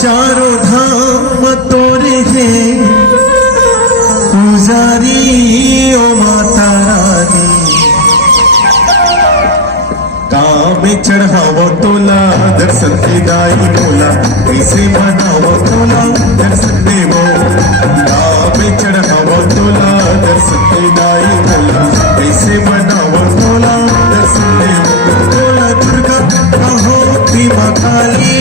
चारों धाम तोरे है पुजारी ओ माता रानी काम चढ़ावो तोला दर्शन दिदाई बोला कैसे मनावो तोला दर्शन देवो काम चढ़ावो तोला दर्शन दिदाई बोला कैसे मनावो तोला दर्शन देवो तोला दुर्गा कहो भीमा काली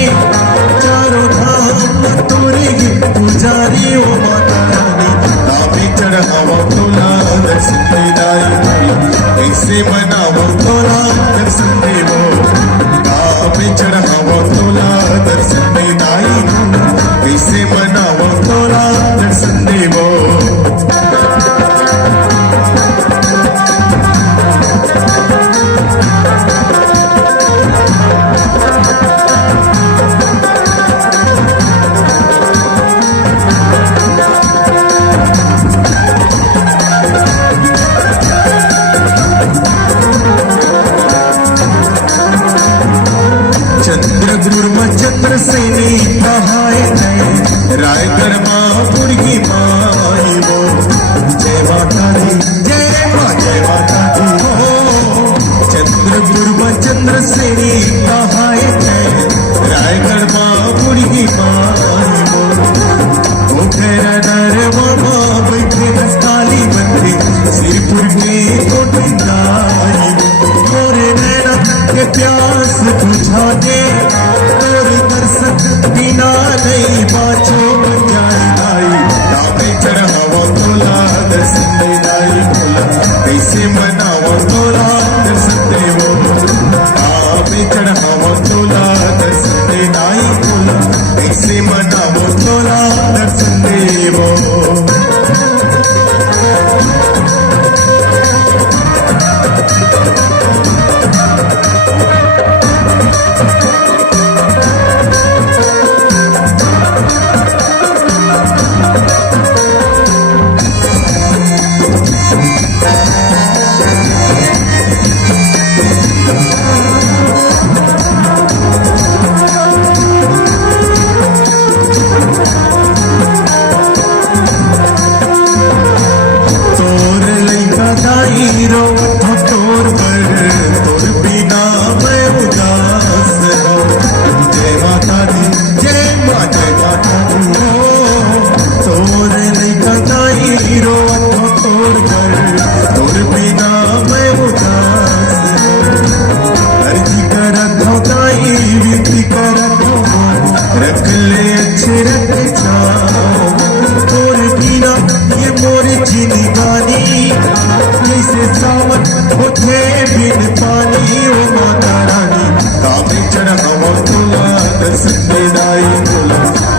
चारों धाम तोरे पुजारी ओ माता रानी काम चढ़ावो तोला दर्शन दिदाई बोला कैसे मनावो तोला दर्शन देवो काम चढ़ावो तोला दर्शन दिदाई बोला कैसे मनावो तोला दर्शन देवो चंद्र सेनी कहाए गए रायगढ़ माँ बुर्गी माई वो जय माता दी जय माता दी हो चंद्र सेनी कहाए गए रायगढ़ माँ बुर्गी माई वो खैरा नर मामा बैठे काली बंदी सिरपुर में कोटंगाई मोरे नैना के प्यास बुझा दे बिना नहीं बाचो जाई दावे चढ़ावो तोला दर्शन दिदाई बोला कैसे मनावो तोला दर्शन देवो दावे चढ़ावो तोला दर्शन दिदाई बोला कैसे मनावो तोला दर्शन देवो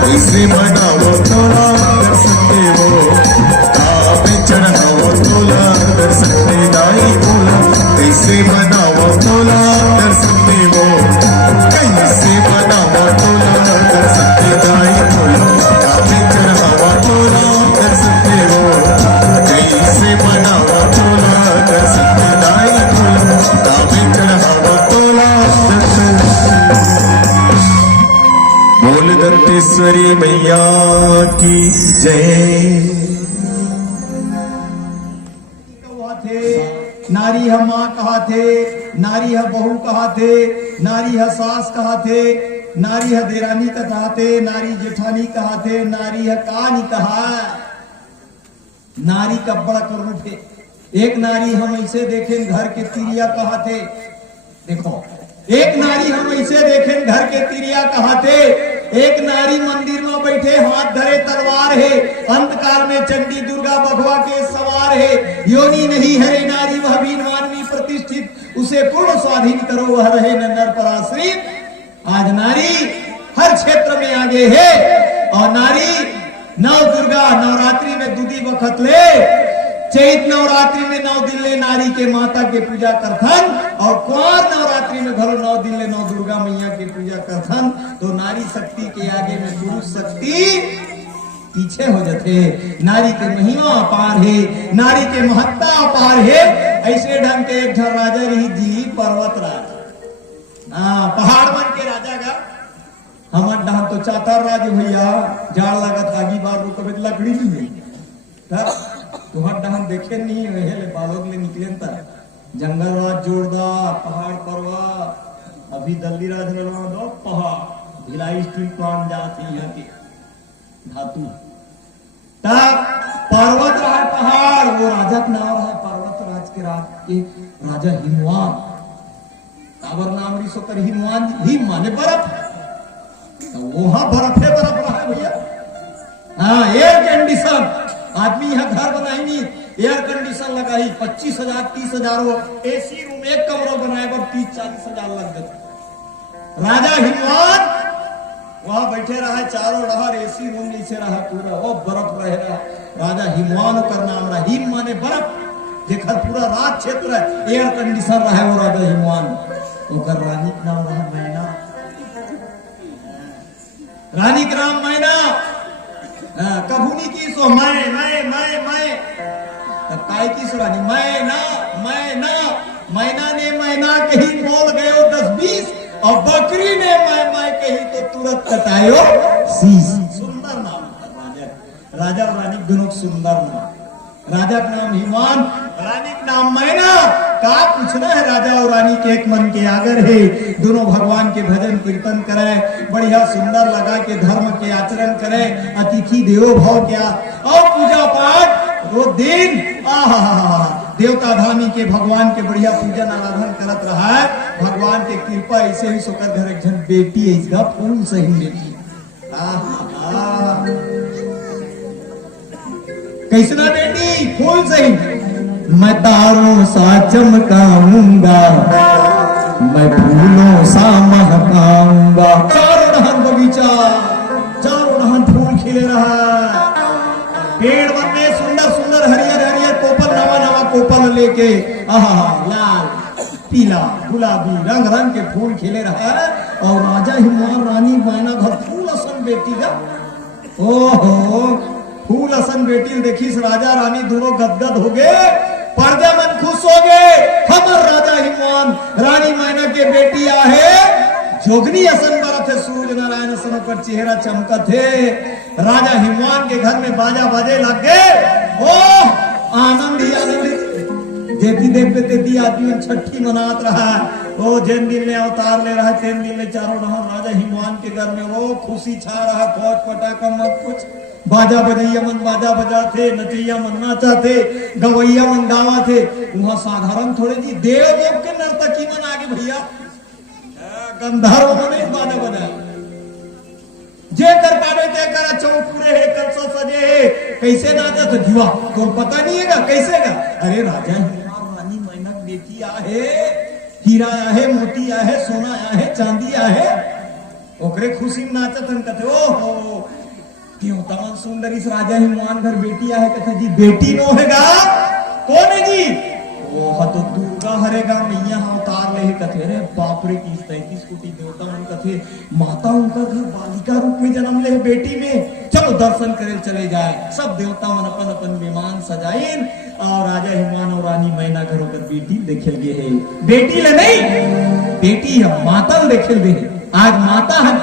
कैसे मनावो तोला दर्शन देवो काम चढ़ावो तोला दर्शन दिदाई बोला कैसे मनावो तोला दर्शन देवो कैसे मनावो तोला दर्शन दिदाई बोला काम चढ़ावो तोला दर्शन देवो कैसे मनावो तोला दर्शन दिदाई बोला काम चढ़ावो तोला दर्शन बोल दंतेश्वरी मैया की जय। नारी है माँ कहा थे, नारी है बहू कहा थे, नारी है सास कहा थे, नारी है देरानी का कहा थे, नारी जेठानी कहा थे, नारी है कहानी कहा। नारी का बड़ा करुण थे। एक नारी हम ऐसे देखें घर के तिरिया कहा थे। देखो एक नारी हम ऐसे देखें घर के तिरिया कहा थे। एक नारी मंदिर में बैठे हाथ धरे तलवार है, अंतकाल में चंडी दुर्गा बघवा के सवार है। योनि नहीं है नारी वह भी मानवी प्रतिष्ठित, उसे पूर्ण स्वाधीन करो वह रहे न नर पर आश्रित। आज नारी हर क्षेत्र में आगे है और नारी नव दुर्गा नवरात्रि में दूधी वक्त ले चैत नवरात्रि में 9 दिन ले नारी के माता के पूजा करथन और कुंवर नवरात्रि में घरो 9 दिन ले 9 दुर्गा मैया के पूजा करथन। तो नारी शक्ति के आगे में पुरुष शक्ति पीछे हो जाते। नारी के महिमा अपार है, नारी के महत्ता अपार है। ऐसे ढंग के एक राजा रही जी पर्वत राज, पहाड़ बन के राजा का हमर तो चाहता राज भैया जाड़ लागत आगी बार रुक लकड़ी नहीं है तुहर डहन देखे नहीं रहे ले बालोग ले निकले जंगल राज जोरदार पहाड़ पर्वत अभी दल्ली राज दो पहाड़ भिलाई स्टील प्लांट जाती यहाँ के धातु तब पर्वत रहा पहाड़ वो राजा का नाम रहा पर्वत राज के राजा हिमवान काबर नाम रिसो कर हिमवान हिम माने बर्फ तो वहां बर्फ रहा है भैया। हाँ एयर कंडीशन आदमी यहाँ घर बनाई नहीं एयर कंडीशन लगाई 25,000 30,000 एसी रूम एक कमरा बनाए पर 30-40,000 लग गए। राजा हिमवान वहां बैठे रहा चारों डहर एसी रूम नीचे रहा पूरा वो बर्फ रहे रहा राजा हिमवान का नाम रहा हिम माने बर्फ देखा पूरा राज क्षेत्र है एयर कंडीशन रहा वो राजा हिमवान ओकर रानी का नाम रहा मैना रानी का नाम मैना कभूनी की सो मैं तब काय की सो रानी मैना ने मैना कहीं बोल गयो 10-20 और बकरी ने मैं कही तो तुरंत कटायो 30 सुंदर नाम राजा और रानी दोनों सुंदर नाम राजा का नाम हिमवान रानी का नाम मैना का पूछना है राजा और रानी के एक मन के आगर है दोनों भगवान के भजन कीर्तन करे बढ़िया सुंदर लगा के धर्म के आचरण करे अतिथि देवो भव क्या और पूजा पाठ वो दिन देवता धामी के भगवान के बढ़िया पूजन आराधन करत रहा है भगवान के कृपा ऐसे ही सोकर घर एक जन बेटी है इसका फूल सही बेटी कैसना बेटी फूल सही मैं तारों सा चमकाऊंगा मैं फूलों सा महकाऊंगा चारों डहन बगीचा चारों डहन फूल खिले रहा पेड़ वन में सुंदर सुंदर हरियर कोपल नवा कोपल लेके लाल पीला गुलाबी रंग रंग के फूल खिले रहा है और राजा हिमवान रानी मैना घर फूल असन बेटी का ओहो फूल असन बेटी देखी राजा रानी दोनों गदगद हो गए प्रजा मन खुश हो गए हमर राजा हिमवान रानी मैना के बेटी आहे जोगनी असन बरत है सूरज नारायण असन पर चेहरा चमकत है राजा हिमवान के घर में बाजा बाजे लग गए ओ आनंद ही आनंद जेती देखते तेती आदमी छठी मनात रहा वो जिन दिन में अवतार ले रहा तीन दिन में चारों रहा राजा हिमवान के घर में वो खुशी छा रहा फौज पटाखा मत कुछ बाजा बजैया मन बाजा बजाते नचैया मन नाचाते गवैया मन गावा थे वहां साधारण थोड़े जी देव देव के नर्तकी मन आगे भैया गंधर्व मने बाजा बजाया जे कर पावे ते करा चौक पूरे है कलसा सजे है कैसे नाचा तो जीवा तो पता नहीं है कैसे का अरे राजा रानी मैना बेटी आहे हीरा आहे मोती आहे सोना आहे चांदी आहे ओकरे खुशी में नाचतन कथे ओ हो क्यों तमन सुंदर इस राजा हिमवान घर बेटी आहे कथे जी बेटी नो हैगा कौन है जी ओ तो दुर्गा हरेगा मैया अवतार ले कथे रे बाप रे 30-33 कोटि देवता मन कथे माता उनका घर बालिका रूप में जन्म ले बेटी में चलो दर्शन करे चले जाए सब देवता मन अपन अपन विमान सजाइन और राजा हिमवान और रानी मैना घर होकर बेटी देखे गए है बेटी ले नहीं बेटी है माता देखे गए आज माता है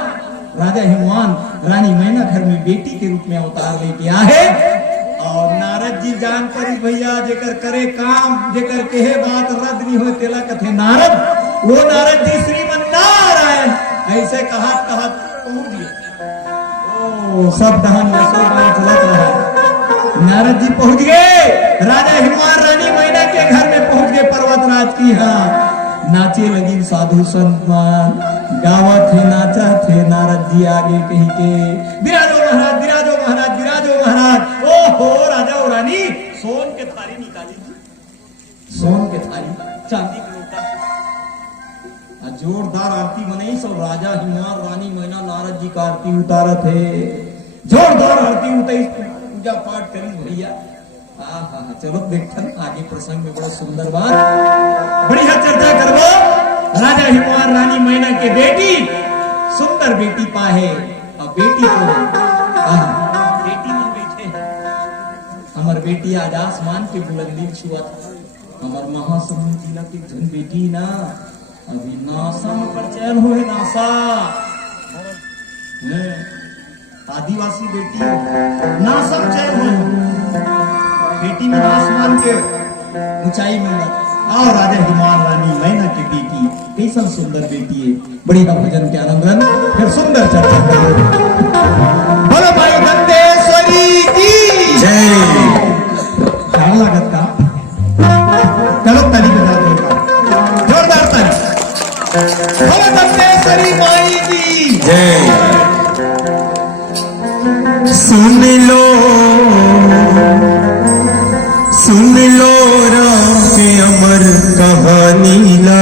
राजा हिमवान रानी मैना घर में बेटी के रूप में अवतार लेके आए और नारद जी जान पर भैया जेकर करे काम जेकर कहे बात रद्द नहीं हो तेला कथे नारद वो नारद जी श्रीमन नारायण ऐसे कहत पहुंच गए ओ सब दहन में चलत रहा नारद जी पहुंच गए राजा हिमवान रानी मैना के घर में पहुंच गए पर्वतराज की हाँ नाचे लगी साधु संतमान गावत थे नाचा थे नारद जी आगे कहीं के विराजो महाराज विराजो महाराज विराजो महाराज ओ हो राजा और रानी सोन के थाली निकाली सोन के थाली चांदी के लोटा जोरदार आरती बनाई सब राजा हिमवान रानी मैना नारद जी का आरती उतारत है जोरदार आरती उतारी पूजा पाठ करी भैया चलो देखते आगे प्रसंग में बड़ा सुंदर बात बढ़िया चर्चा करबो राजा हिमवान रानी मैना के बेटी सुंदर बेटी पाहे और बेटी को बेटी मन बैठे हमार बेटी आज आसमान के बुलंदी छुआ हमार महासमुंद जिला की धन बेटी ना अभी नासा में पर चैन हुए नासा आदिवासी बेटी ना समझे हो बेटी में आसमान के ऊंचाई में मत और राजा हिमाल रानी मैना की बेटी कैसा सुंदर बेटी है। बढ़िया भजन के आनंद फिर सुंदर चर्चा करो। बोलो भाई दंतेश्वरी की जय। क्या लागत का चलो ताली बजा दो जोरदार ताली। बोलो दंतेश्वरी माई की जय। सुन लो राम के अमर कहानी ला,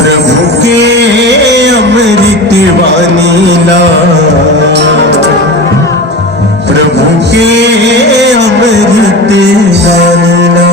प्रभु के अमृत वाणी ला, प्रभु के अमृत वाणी ला।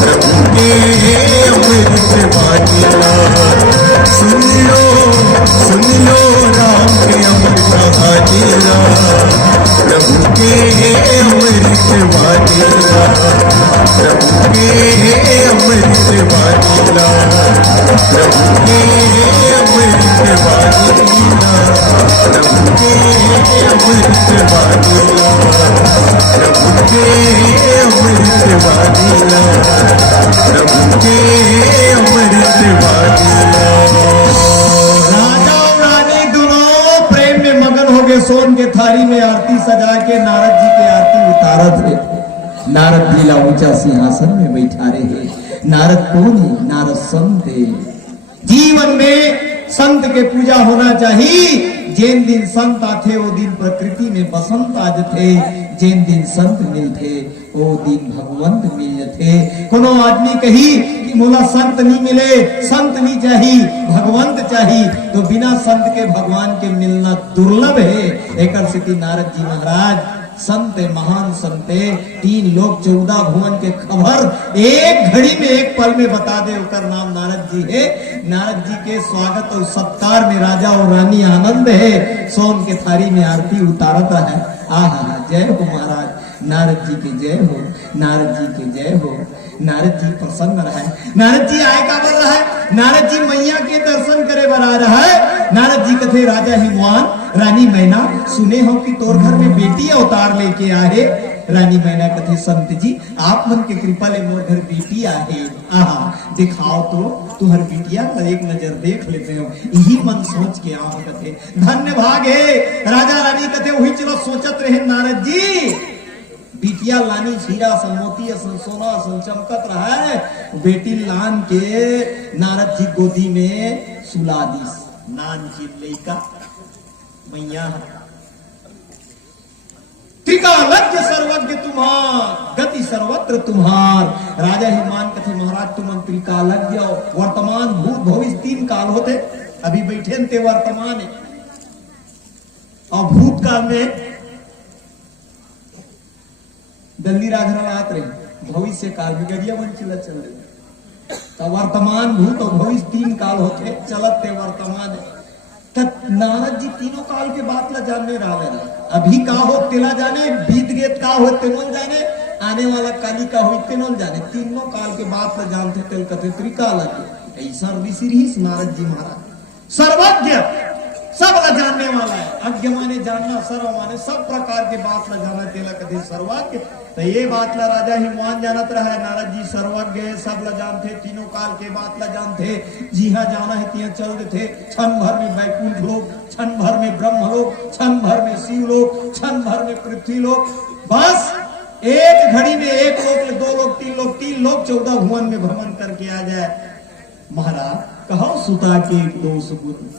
प्रभु के अमृत वाणी ला, के अमृत वानीला, प्रभु के अमृत वानीला, प्रभु के अमृत वानीला, प्रभु के अमृत वानीला, प्रभु के अमृत वानीला, प्रभु के अमृत वानीला। राजा और रानी दोनों प्रेम में मगन हो गए। सोन के थाली में आरती सजा के नारद जी के आरती उतारत है। नारद लीला ऊंचा सिंहासन में बैठा रहे। नारद कौन है? नारद संत है। जीवन में संत के पूजा होना चाहिए। जिन दिन संत आते वो दिन प्रकृति में बसंत आज थे। जिन दिन संत मिलते वो दिन भगवंत मिल थे। कोनो आदमी कही कि मोला संत नहीं मिले, संत नहीं चाहिए, भगवंत चाहिए, तो बिना संत के भगवान के मिलना दुर्लभ है। एक स्थिति नारद जी महाराज संत महान संत 3 लोक 14 भुवन के खबर एक घड़ी में एक पल में बता दे। उनका नाम नारद जी है। नारद जी के स्वागत और सत्कार में राजा और रानी आनंद है। सोन के थाली में आरती उतारता है। आहा जय हो महाराज, नारद जी की जय हो, नारद जी की जय हो। नारद जी प्रसन्न रहा है। नारद जी आए का बोल रहा है। नारद जी मैया के दर्शन करे बना रहा है। नारद जी कथे राजा हिमवान रानी मैना सुने हो कि तोर घर में बेटी अवतार लेके आए। रानी मैना कथे संत जी आप मन के कृपा ले मोर घर बेटी आए। आहा दिखाओ तो तुहर बिटिया एक नजर देख लेते हो। यही मन सोच के आओ कथे धन्य भागे। राजा रानी कथे वही चलो सोचत रहे नारद जी बिटिया लानी हीरा सन मोती सन सोना सन चमकत रहा है। बेटी लान के नारद जी गोदी में सुला दी। नान जी लइका मैया त्रिकालज्ञ सर्वज्ञ तुम्हार गति सर्वत्र तुम्हार। राजा हिमान कथे महाराज तुम त्रिकालज्ञ वर्तमान भूत भविष्य 3 काल होते। अभी बैठे ते वर्तमान है और भूतकाल में दल्ली राघरात रहे। भविष्य काल में गरिया बन चल रहे। तो वर्तमान भूत और भविष्य 3 काल होते चलते वर्तमान है। नारद जी तीनों काल के बात ला जानने रहा। अभी का हो तेला जाने, बीत गेत का हो तेनों जाने, आने वाला काली का हो तेनों जाने। तीनों काल के बात ला जानते तेल कथे त्रिकाल ऐसा ऋषि नारद जी महाराज सर्वज्ञ सब ला जानने वाला है। अज्ञ माने जानना, सर्व माने सब प्रकार के बात ला जाना तेला कथे सर्वज्ञ। तो ये बात ला राजा हिमवान जानत रहा है। नारद जी सर्वज्ञ सब ला जानते, तीनों काल के बात ला जानते। जी हाँ जाना है तिया चल देते। क्षण भर में वैकुंठ लोक, क्षण भर में ब्रह्म लोक, क्षण भर में शिव लोक, क्षण भर में पृथ्वी लोक। बस एक घड़ी में 1 लोक 2 लोक 3 लोक 3 लोक 14 भुवन में भ्रमण करके आ जाए। महाराज कहो सुता के 2 सुगुन।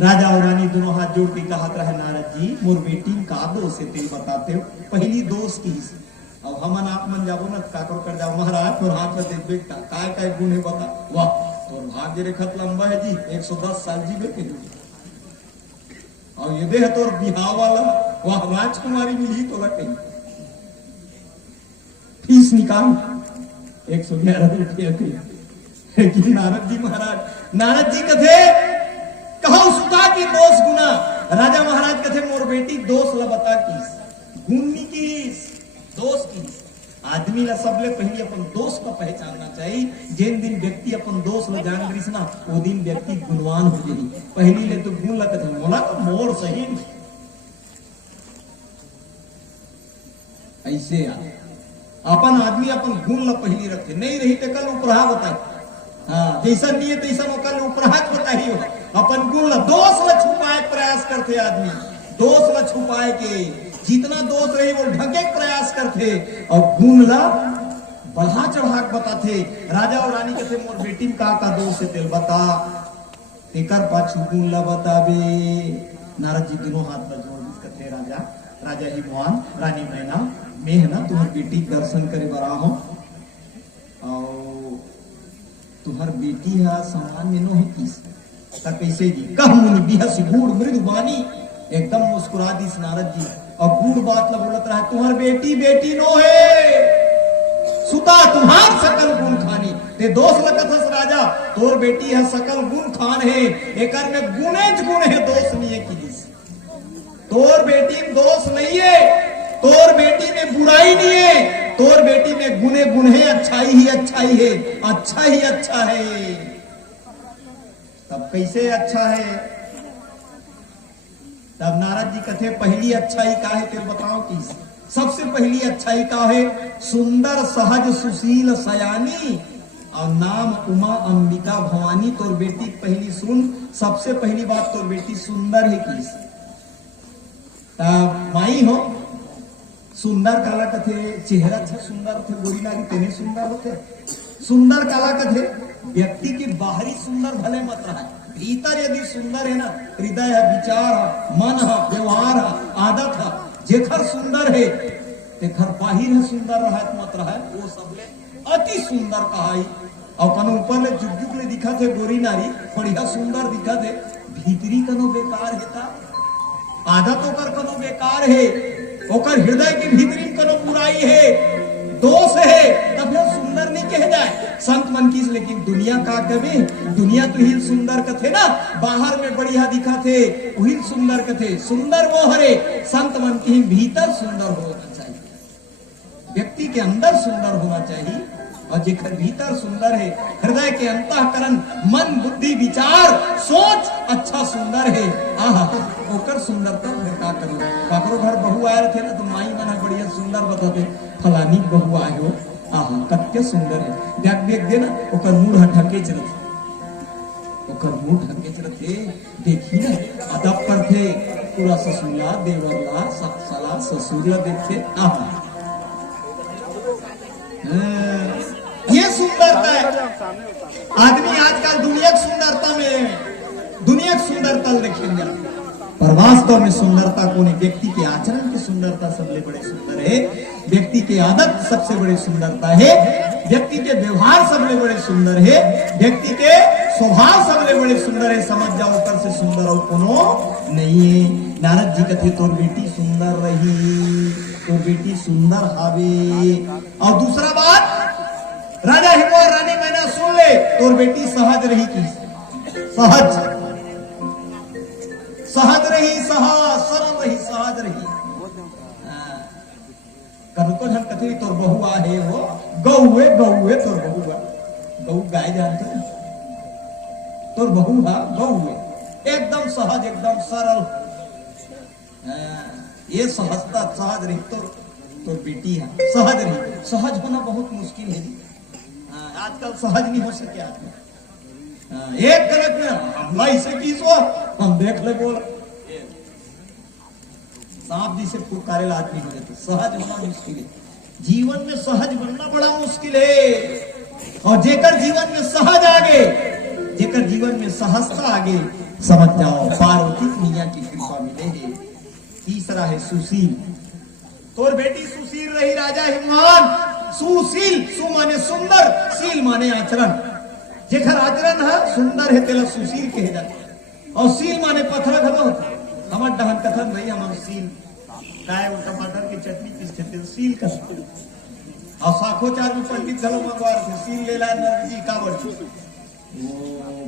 राजा और रानी दोनों हाथ जोड़ के कहत रहे नारद जी मोर बेटी का दोष है तेल बताते हो। पहली दोष की अब हमन आप मन जाबो न काकर कर जाओ। महाराज तोर हाथ में देख बेटा काय गुण है बता। वाह तोर भाग्य रेखत लंबा है जी 110 साल जीवे के। और ये देह तोर बिहाव वाला वाह राजकुमारी मिली तो लगे फीस निकाल 111 रुपया की। नारद जी महाराज नारद जी कथे कहो सुता की दोष गुना। राजा महाराज कथे मोर बेटी दोष ला बता की गुन्नी की दोष की। आदमी ला सबले पहले अपन दोष का पहचानना चाहिए। जिन दिन व्यक्ति अपन दोष ला जान गरीस ना वो दिन व्यक्ति गुणवान हो जाही। पहली ले तो गुण ला कथे मोला तो मोर सही ऐसे अपन आदमी अपन गुण ला पहली रखे नहीं रही तो कल उपराह बताए। हाँ जैसा नहीं है तैसा कल उपराह बताइए। अपन गुण ला दोष ला छुपाए प्रयास करते आदमी। दोष ला छुपाए के जितना दोष रही वो ढके प्रयास करते और गुण ला बढ़ा चढ़ा बताते। राजा और रानी कहते मोर बेटी का दोष है तेल बता। तेकर पाछू गुण ला बताबे। नारद जी दोनों हाथ पर जोड़ कहते राजा हिमवान रानी मैना मैं ना तुम्हार बेटी दर्शन करे बरा हूं और तुम्हार बेटी है सामान्य नो है किस कैसे जी कह मुनि बिहस गूढ़ मृदु वाणी एकदम मुस्कुरा दी नारद जी और गूढ़ बात ला बोलत रहा तुम्हार बेटी बेटी नो है सुता तुम्हार सकल गुण खानी। ते दोष लगत राजा तोर बेटी है सकल गुण खान है। एकर में गुणे गुण है दोष नहीं है किस। तोर बेटी में दोष नहीं है तोर बेटी में बुराई नहीं है, तोर बेटी में गुने गुण है, अच्छाई ही अच्छाई है, अच्छा ही अच्छा है। तब कैसे अच्छा है? तब नारद जी कथे पहली अच्छाई का है, तेरे बताओ की सबसे पहली अच्छाई का है? सुंदर सहज सुशील सयानी और नाम उमा अंबिका भवानी। तोर बेटी पहली सुन, सबसे पहली बात तोर बेटी सुंदर है की माई हो। सुंदर काला कथे चेहरा अच्छा सुंदर थे, गोरी लागी तेने सुंदर होते। सुंदर काला कथे व्यक्ति के बाहरी सुंदर भले मत रहा, भीतर यदि सुंदर है ना, हृदय है, विचार है, मन है, व्यवहार है, आदत है, जेखर सुंदर है तेखर बाहिर है सुंदर रहा मत रहा, वो सबले अति सुंदर कहाई। और कनो ऊपर में जुग जुग ले दिखा थे गोरी नारी बढ़िया सुंदर दिखा थे, भीतरी कनो बेकार है था, आदत ओकर कनो बेकार है, ओकर हृदय के भीतरी कनो बुराई है, दोष है, तब यह सुंदर नहीं कह जाए संत मन की। लेकिन दुनिया का कभी दुनिया तो ही सुंदर कथे ना, बाहर में बढ़िया दिखा थे वही सुंदर कथे। सुंदर वो हरे संत मन की भीतर सुंदर होना चाहिए, व्यक्ति के अंदर सुंदर होना चाहिए। और जेकर भीतर सुंदर है, हृदय के अंतःकरण मन बुद्धि विचार सोच अच्छा सुंदर है, आहा ओकर सुंदरता फिर का करो। काकरो घर बहू आए थे ना तो माई मन बढ़िया सुंदर बताते, फलानी बहू आए हो, आहा कत्ते सुंदर है, देख देख दे ना ओकर मुंह ढके चलते, ओकर मुंह ढके चलते, देखी ना अदब करते, पूरा ससुरला देवरला सला ससुरला देखते, आहा ये सुंदरता है। आदमी आजकल दुनिया की सुंदरता में दुनिया की सुंदरता देखेंगे, पर वास्तव में सुंदरता को नहीं, व्यक्ति के आचरण की सुंदरता सबसे बड़े सुंदर है, व्यक्ति के आदत सबसे बड़ी सुंदरता है, व्यक्ति के व्यवहार सबसे बड़े सुंदर है, व्यक्ति के स्वभाव सबसे बड़े सुंदर है। समझ जाओ कर से सुंदर और कोनो नहीं है। नारद जी कथे तोर बेटी सुंदर रही, तोर बेटी सुंदर हावे। और दूसरा बात राजा हिमवार रानी मैंने सुन ले, तोर बेटी सहज रही की, सहज सहज रही, सहज सरल रही, सहज रही। कनको ढंग कथे तोर बहुआ है वो गौए गौए तोर बहुआ, गौ गाय जानते तोर बहुआ गौए, एकदम सहज एकदम सरल। ये सहजता सहज रही तो बेटी है सहज रही। सहज होना बहुत मुश्किल है, आजकल सहज नहीं हो सके आदमी। एक गलत में हमला इसे कीसो हम देख ले बोल सांप जी से पुकारे आदमी हो जाते। सहज होना मुश्किल है, जीवन में सहज बनना बड़ा मुश्किल है। और जेकर जीवन में सहज आगे, जेकर जीवन में सहजता आगे, समझ जाओ पार्वती मैया की कृपा मिले है। तीसरा है सुशील, तोर बेटी सुशील रही राजा हिमवान। सुशील सु माने सुंदर, शील माने आचरण, जेकर आचरण है सुंदर है तेला सुशील कहे जाते। और शील माने पत्थर खबा होता, हमार दहन कथन भाई हमार सील काय और टमाटर की चटनी पीसते थे सील का। और साखो चार में पंडित घलो मंगवा थे सील ले ला नरजी का वर्ष वो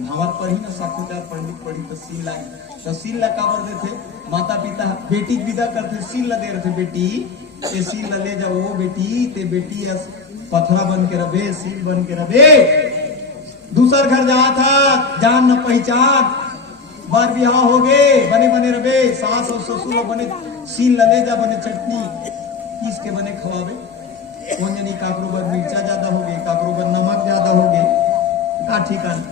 भावत पर ही ना साखो चार पंडित पढ़ी तो सील लाई, तो सील ला का वर देते माता पिता बेटी विदा करते सील ला दे रहे थे, बेटी ये सील ला ले जाओ बेटी, ते बेटी पथरा बन के रहे सील बन के रहे। दूसर घर जा था जान न पहचान, बार बिहाव हो गए बने बने रहे, सास और ससुर बने सील ले जा बने चटनी पीस के बने खवावे। कौन जानी काकरो बर मिर्चा ज्यादा हो गए, काकरो बर नमक ज्यादा हो गए, का ठिकान।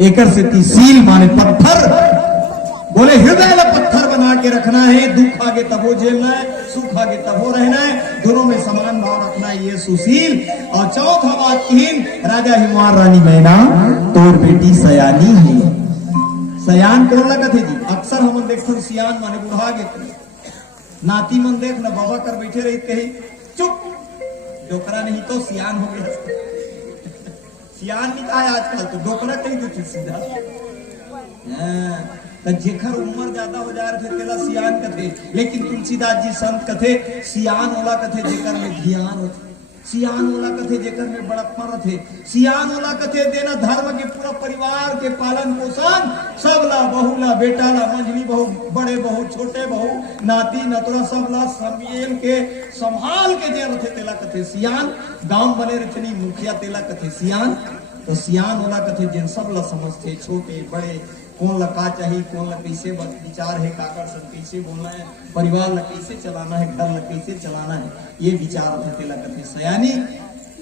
एकर से ती सील माने पत्थर, बोले हृदय ला पत्थर बना के रखना है, दुख आगे तबो झेलना है, सुख आगे तबो रहना है, दोनों में समान भाव रखना है, ये सुशील। और चौथा बात तीन राजा हिमवार रानी मैना तोर बेटी सयानी है। सयान कौन लगत है जी, अक्सर हम देखते सियान माने बुढ़ा गए, नाती मन देख न बाबा कर बैठे रही कही चुप डोकरा नहीं तो सियान हो गया। सियान नहीं कहा आजकल तो डोकरा कही दे सीधा। तो जेखर उम्र ज्यादा हो जा रहे थे तेला सियान कथे, लेकिन तुलसीदास जी संत कथे सियान ओला कथे जेकर में ध्यान होते, सियान ओला कथे जेकर में बड़प्पन रथे, सियान ओला कथे देना धर्म के पूरा परिवार के पालन पोषण सब ला, बहू ला, बेटा ला, मंझली बहू, बड़े बहू, छोटे बहू, नाती नतरा सब ला समियल के संभाल के जे रथे तेला कथे सियान। गांव बने रथनी मुखिया तेला कथे सियान। तो सियान वाला कथे जिन सब ला समझते, छोटे बड़े, कौन ला का चाहिए, कौन ला कैसे विचार है, काकर सब कैसे बोलना है, परिवार ला कैसे चलाना है, घर ला कैसे चलाना है, ये विचार थे तेला कथे सयानी।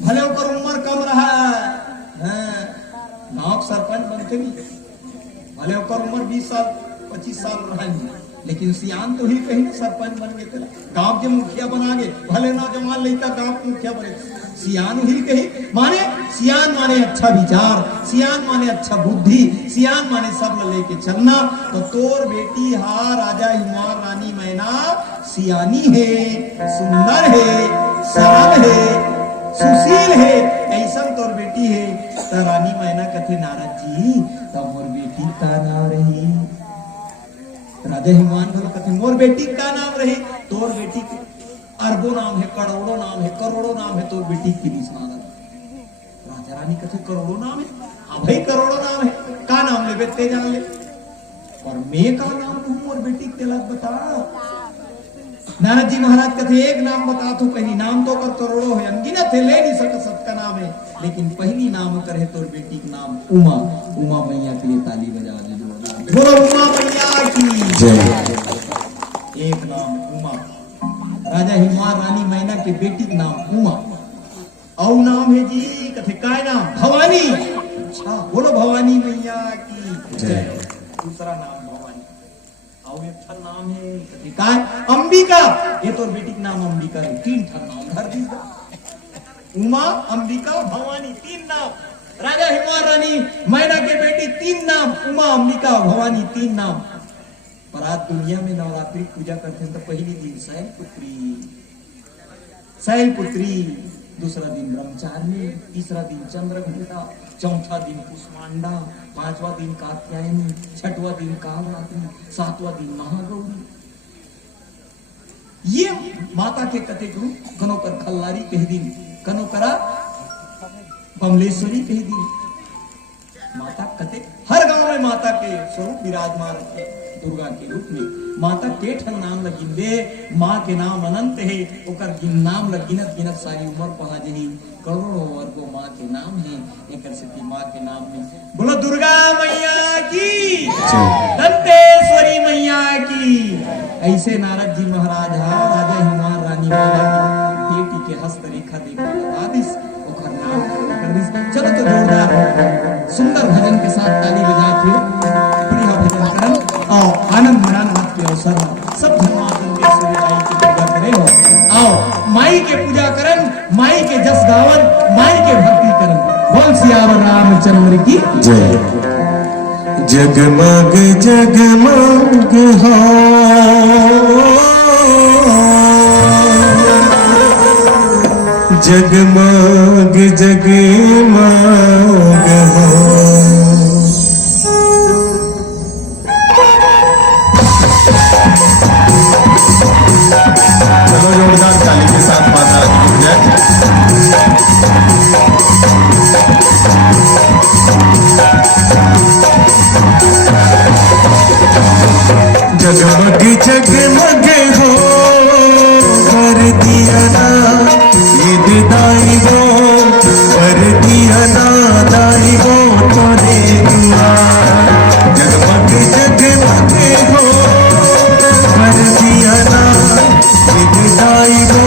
भले ओकर उम्र कम रहा है, गांव सरपंच बनते नहीं, भले ओकर उम्र 20 साल 25 साल रहा है, लेकिन सियान तो ही कहीं ना सरपंच बन गए तेला, गांव के मुखिया बना गए, भले नौजवान लड़का गांव के मुखिया बने, सियान ही कही माने। सियान माने अच्छा विचार, सियान माने अच्छा बुद्धि, सियान माने सब लेके चलना। तो तोर बेटी हा राजा हिमार रानी मैना सियानी है, सुंदर है, सरल है, सुशील है, ऐसा तोर बेटी है। तो रानी मैना कथे नारद जी तो मोर बेटी का नाम रही, राजा हिमान बोलो कथे मोर बेटी का नाम रही। तोर बेटी अरबों नाम है, करोड़ों नाम है, करोड़ों नाम है, तोर बेटी की निशान। राजा रानी कथे करोड़ों नाम है, हाँ भाई करोड़ों नाम है, का नाम ले बेटे जान ले, और मैं का नाम लूं मोर बेटी के तेला बता। नारद जी महाराज कथे एक नाम बता तू, कहीं नाम तो कर करोड़ों है, अनगिनत है, ले नहीं सका सबका नाम है, लेकिन पहली नाम करे तोर बेटी का नाम उमा। उमा मैया के लिए ताली बजा दे, बोलो उमा मैया की जय। एक नाम उमा, राजा हिमार रानी मैना के बेटी का नाम उमा। और नाम है जी कथे काय नाम भवानी। अच्छा बोलो भवानी मैया की जय। दूसरा नाम भवानी, और एक ठन नाम है कथे काय अंबिका। ये तो बेटी का नाम अंबिका है, 3 ठन नाम धर दी, उमा, अंबिका, भवानी, 3 नाम। राजा हिमार रानी मैना के बेटी 3 नाम, उमा, अंबिका, भवानी, 3 नाम। पर आज दुनिया में नवरात्रि पूजा करते हैं तो पहली दिन शैलपुत्री, दूसरा दिन ब्रह्मचारिणी, तीसरा दिन चंद्रघंटा, चौथा दिन कुष्मांडा, 5वां दिन कात्यायनी, 6वां दिन कालरात्रि, 7वां दिन महागौरी। ये माता के कथे गुरु कनो कर खल्लारी कह दिन, कनो करा बमलेश्वरी कह दिन। माता कथे हर गांव में माता के स्वरूप विराजमान रखे, दुर्गा के रूप में। माता के ठन नाम लगिन दे, माँ के नाम अनंत है, ओकर नाम लगिनत गिनत सारी उम्र पहा जही, करोड़ों वर्गों माँ के नाम है, एक सिद्धि माँ के नाम में। बोलो दुर्गा मैया की, दंतेश्वरी मैया की। ऐसे नारद जी महाराज राजा हिमार रानी मैना की बेटी के हस्तरेखा देखा बता दिस, ओकर नाम कर दिस। चलो तो जोरदार सुंदर भजन के साथ ताली बजा के बढ़िया भजन करन और आनंद मनान के अवसर सब धर्मावलंबी माई की पूजा करे हो। आओ माई के पूजा करन, माई के जस गावन, माई के भक्ति करन। बोल सियावर रामचंद्र की जय। जगमग जगमग हो जगमग जगमग हो। चलो जोरदार ताली के साथ माता की जय। जगमग जगमग हो कर दिया ना ये दाई वो, कर दिया ना दाई वो तोरे दुआ। जगमग जगमग हो कर दिया ना ये दाई वो,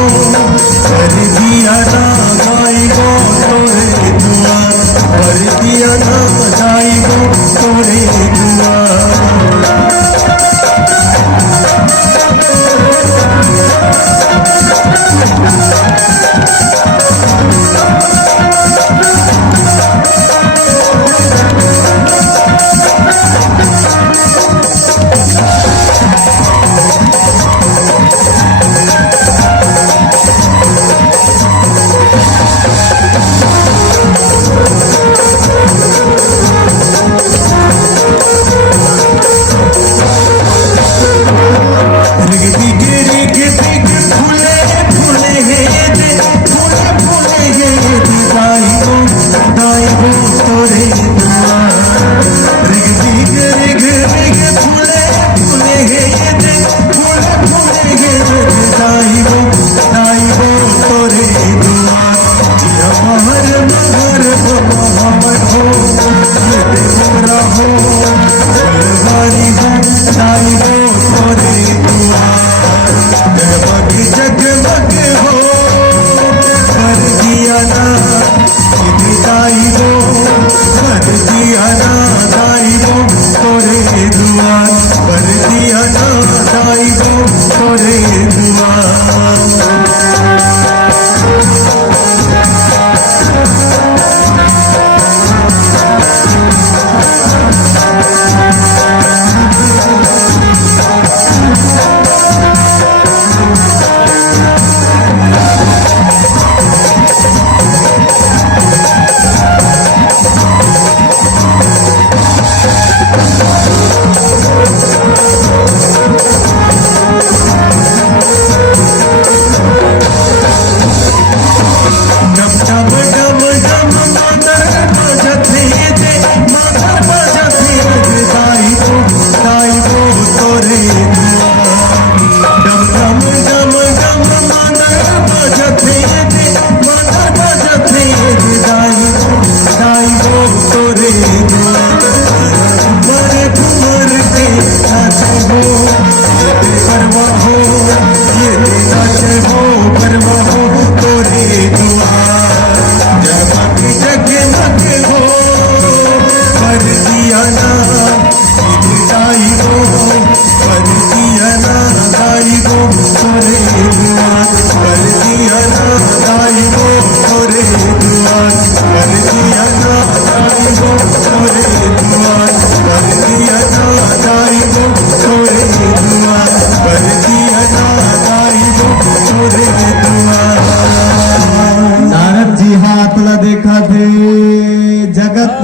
कर दिया ना दाई वो तोरे दुआ, कर दिया ना दाई वो तोरे दुआ।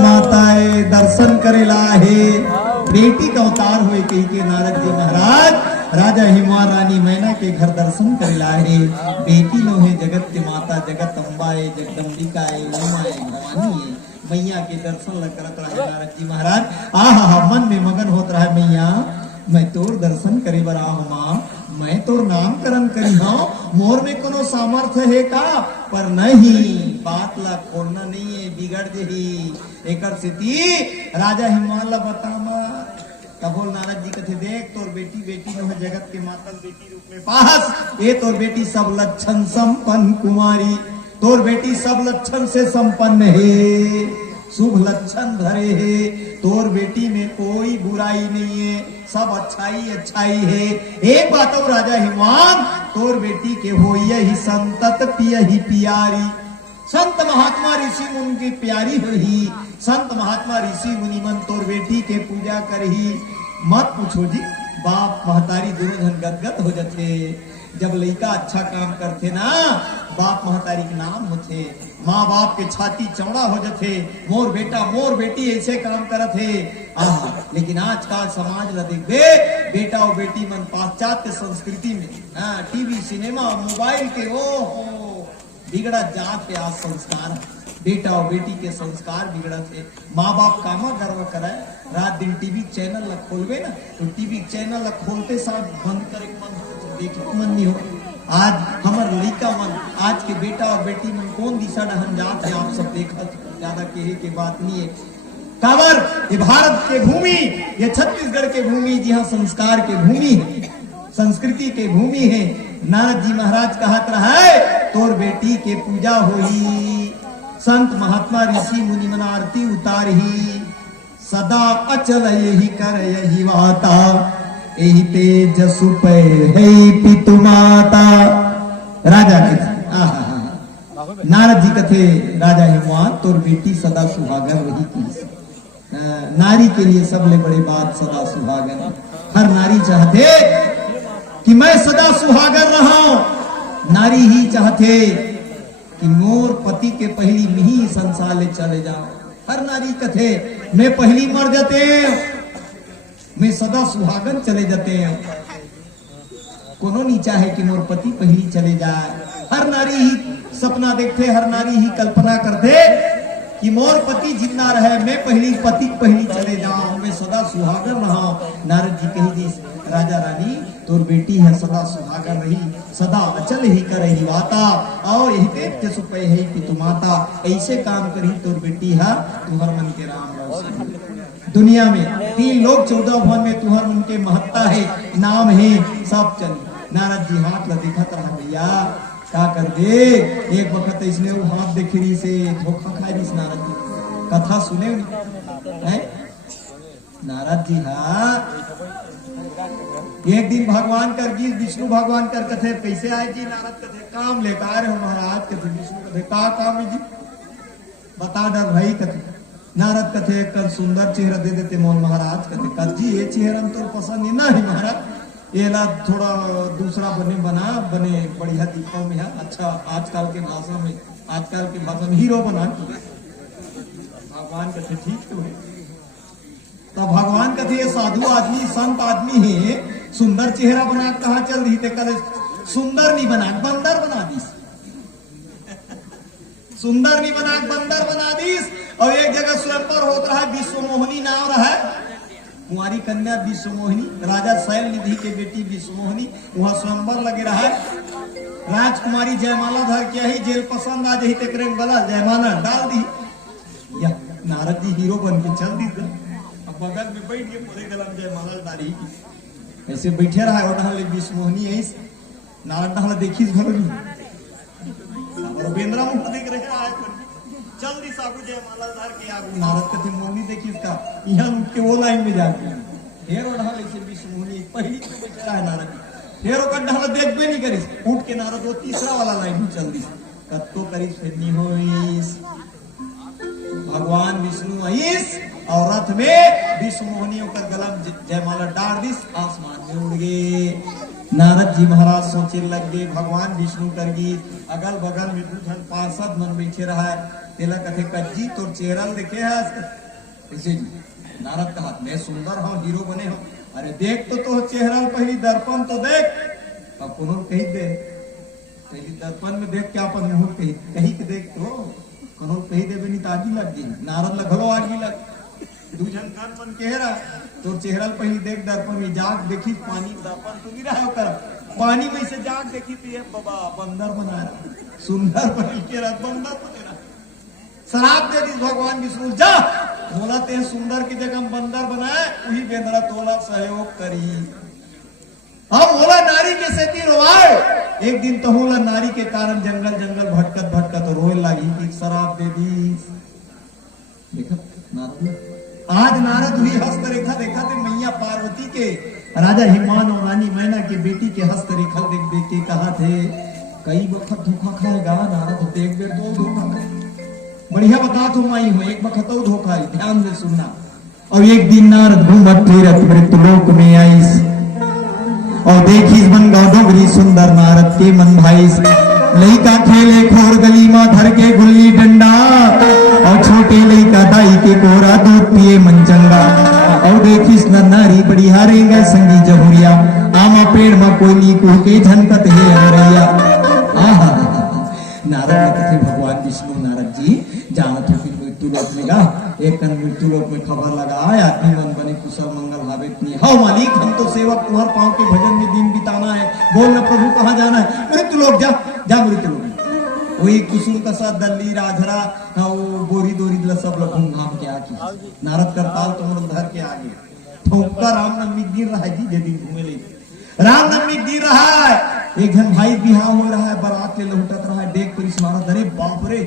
माताए दर्शन करेला है। बेटी का अवतार हुए कही के नारद जी महाराज राजा हिमा रानी मैना के घर दर्शन करेला है। बेटी नो है जगत के माता, जगत अम्बाए, जगदम्बिका है, उमाए, भवानी है। मैया के दर्शन लग करत रहे नारद जी महाराज। आहा मन में मगन होत रहा मैया मैं तोर दर्शन करे बर आऊ माँ, मैं तोर नामकरण करी हूँ, मोर में कोनो सामर्थ्य है का? पर नहीं, बात ला खोलना नहीं है, बिगड़ जही। एकर स्थिति राजा हिमाल बतामा कबोल नारद जी कथे देख तोर बेटी बेटी नो है जगत के मातल बेटी रूप में पास, ये तोर बेटी सब लक्षण संपन्न कुमारी, तोर बेटी सब लक्षण से संपन्न है, शुभ लक्षण भरे है, तोर बेटी में कोई बुराई नहीं है, सब अच्छाई अच्छाई है। एक बात और राजा हिमान तोर बेटी के हो यही संतत पिय ही प्यारी, संत महात्मा ऋषि मुनि की प्यारी हुई, संत महात्मा ऋषि मुनि मन तोर बेटी के पूजा करही। मत पूछो जी, बाप महतारी दोनों जन गदगद हो जाते। जब लड़का अच्छा काम करते ना बाप महतारी के नाम होते, माँ बाप के छाती चौड़ा हो जाते, मोर बेटा मोर बेटी ऐसे काम करत है। लेकिन आजकल समाज ला देख बे बेटा और बेटी मन पाश्चात्य संस्कृति में टीवी सिनेमा मोबाइल के ओ बिगड़ा जात पे आज संस्कार, बेटा और बेटी के संस्कार बिगड़ा थे। माँ बाप कामा गर्व करे, रात दिन टीवी चैनल ला खोलवे ना तो टीवी चैनल ला खोलते साथ बंद करे मन देखे मन नहीं हो। आज हमार लड़का मन आज के बेटा और बेटी मन कौन दिशा डहन जात है आप सब देखत, ज्यादा कहे के बात नहीं है। काबर ये भारत के भूमि, ये छत्तीसगढ़ के भूमि जहाँ संस्कार के भूमि है, संस्कृति के भूमि है। नारद जी महाराज कहत रहा तोर बेटी के पूजा होई, संत महात्मा ऋषि मुनि मन आरती उतारही, सदा अचल यही कर यही वाता, यही तेज सुपै है पितु माता। राजा कथे नारद जी कथे राजा हिमवान तोर बेटी सदा सुहागन रही की। नारी के लिए सबले बड़े बात सदा सुहागन, हर नारी चाहते कि मैं सदा सुहागर रहा, नारी ही चाहते कि मोर पति के पहली मिही संसार ले चले जाओ। हर नारी कथे मैं पहली मर जाते, मैं सदा सुहागन चले जाते हैं, कोनो नहीं चाहे कि मोर पति पहली चले जाए। हर नारी ही सपना देखते, हर नारी ही कल्पना करते कि मोर पति जिंदा रहे, मैं पहली पति पहली चले जाऊं, मैं सदा सुहागर रहा। नारद जी कही दी राजा रानी तोर बेटी है सदा सुहागर रही, सदा अचल ही करही वाता, और यही तेज सुपै है पितु माता। ऐसे काम करी तोर बेटी है तुम्हार मन के राम रोशन। दुनिया में 3 लोग 14 भवन में तुम्हार मन के महत्ता है, नाम है, सब चली। नारद जी हाथ ला दिखत रहा भैया क्या कर दे। एक वक्त इसने वो हाथ देख रही से धोखा खा रही नारद जी, कथा सुने है नारद जी। हाँ एक दिन भगवान कर जी विष्णु भगवान कर कथे कैसे आए जी। नारद कथे काम लेकर आ रहे हो महाराज। कथे विष्णु कथे का काम है जी बता डर भाई। कथे नारद कथे कल सुंदर चेहरा दे देते मोहन महाराज। कथे कल जी ये चेहरा तो पसंद ही ना है महाराज, ये ला थोड़ा दूसरा बने बढ़िया दीपों में अच्छा आजकल के भाषा में, आजकल के भाषा में हीरो बना। भगवान कथे ठीक तो है। तो भगवान कथे ये साधु आदमी संत आदमी है, सुंदर चेहरा बना कहाँ चल रही थे। कल सुंदर नहीं बना बंदर बना दी, सुंदर नहीं बना बंदर बना दी। और एक जगह स्वयंवर होता रहा, विश्व मोहिनी नाम रहा, कुंवारी कन्या विश्व मोहिनी, राजा शैल निधि के बेटी विश्व मोहिनी, वहां स्वयंवर लगे रहा। राजकुमारी जयमाला धर के ही जेल पसंद आ जाही तेकरे वाला जयमाला डाल दी। या नारद जी हीरो बन के चल दी, बगल में बैठ के पूरे गला में जयमाला डाली। ऐसे बैठे रहा और विश्व मोहिनी है नारद डाला देखी भरनी और बेंद्रा मुख देख रहे हैं जल्दी साबू जयमाला धार के आगू। नारद कथे मोहिनी देखी इसका यहाँ उठ के वो लाइन में जाके फिर ओढ़ा से विश्व मोहिनी पहली तो बैठा है नारद, फिर ओकर ढाला देखबे नहीं करिस, उठ के नारद वो तीसरा वाला लाइन में चल दी। कत्तो करिस फिर नहीं होइस। भगवान विष्णु आइस और रथ में विश्व मोहिनी ओकर गला में जयमाला डाल दिस, आसमान में उड़ गए। नारद जी महाराज सोचे लग गए भगवान विष्णु कर गी। अगल बगल में 2 जन पार्षद मन बैठे रहा है। तेला कथे कज्जी तोर चेहरा देखे है ऐसे जी नारद कहा मैं सुंदर हूँ हीरो बने हूँ। अरे देख तो चेहरा पहली दर्पण तो देख। अब कोनो कही दे पहली दर्पण में देख क्या अपन मुंह कही के देख तो कोनो कही दे बेनी ताजी लग गई। नारद लगलो आगी लग दूजन दर्पण चेहरा तो चेहरा पहली देख दर्पण में जाग देखी पानी दर्पण तो गिरा है कर पानी में से जाग देखी तो ये बाबा बंदर बना रहा सुंदर बन के रहा बंदर बना शराब दे दी भगवान विष्णु जा बोला ते सुंदर की जगह बंदर बनाए वही बेंदरा तोला सहयोग करी। अब बोला नारी के सेती रोवाए। एक दिन तो होला नारी के कारण जंगल जंगल भटकत भटकत रोए लगी कि शराब दे दी। देखा नारद आज नारद हुई हस्तरेखा देखा थे मैया पार्वती के राजा हिमान और रानी मैना के बेटी के हस्तरेखा देख देख के कहा थे कई वक्त धोखा खाएगा नारद देख बेर तो धोखा खाए बढ़िया बता तू माई हो एक वक्त तो धोखा है ध्यान से सुनना। और एक दिन नारद घूमत फिरत मृत्युलोक में आईस और देखिस बन गौडोगरी सुंदर नारद के मन भाईस लइका खेले खोर गली मां धर के गुल्ली डंडा और छोटे लइका दाई के कोरा दूध पिए मनचंगा और देखिस न नारी बड़ी हारेंगे संगी जहुरिया आमा पेड़ में कोयली को के झनकत है अमरैया। आहा नारद ने कथे भगवान विष्णु नारद जी जानत हो फिर मृत्युलोक में गा एक कन मृत्युलोक में खबर लगा आदमी मन बने कुशल मंगल हावे नहीं हाँ मालिक हम तो सेवक तुम्हार पांव के भजन में दिन बिताना है बोल न प्रभु कहाँ जाना है मृत्युलोक जा जा मृत्युलोक वही कुसुम का साथ दल्ली राधरा वो बोरी दोरी सब लोग घूम घाम के आके नारद करताल तुम धर के आगे ठोका रामनवमी गिर रहा है जी जे दिन घूमे ले रामनवमी गिर रहा है एक जन भाई बिहाव हो रहा है बारात ले लौटत रहा है देख कर नारद अरे बाप रे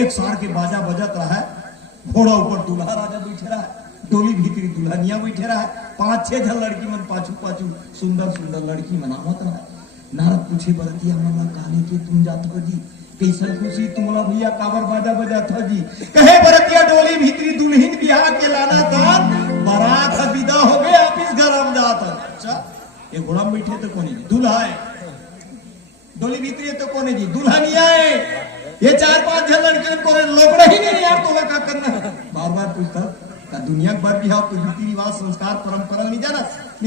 एक सार के बाजा बजत रहा है घोड़ा ऊपर दूल्हा राजा बैठे रहा है डोली भीतरी दुल्हनिया बैठे रहा है 5-6 जन लड़की मन पाछू पाछू सुंदर सुंदर लड़की मनावत रहा है। नारद पूछे बरतिया मल्ला काले के तुम जात हो जी कैसन खुशी तुमला भैया काबर बाजा बजा था जी कहे बरतिया डोली भीतरी दुल्हन बिहार के लाना दान बारात विदा हो गए ऑफिस घर हम जात। अच्छा ये घोड़ा में बैठे तो कोने दूल्हा है डोली भीतरी तो कोने जी दुल्हनिया है ये 4-5 जन लड़के को लोकड़ा ही नहीं यार तो क्या करना बार बार पूछता का दुनिया भर की हाँ कुछ रीति रिवाज संस्कार परंपरा नहीं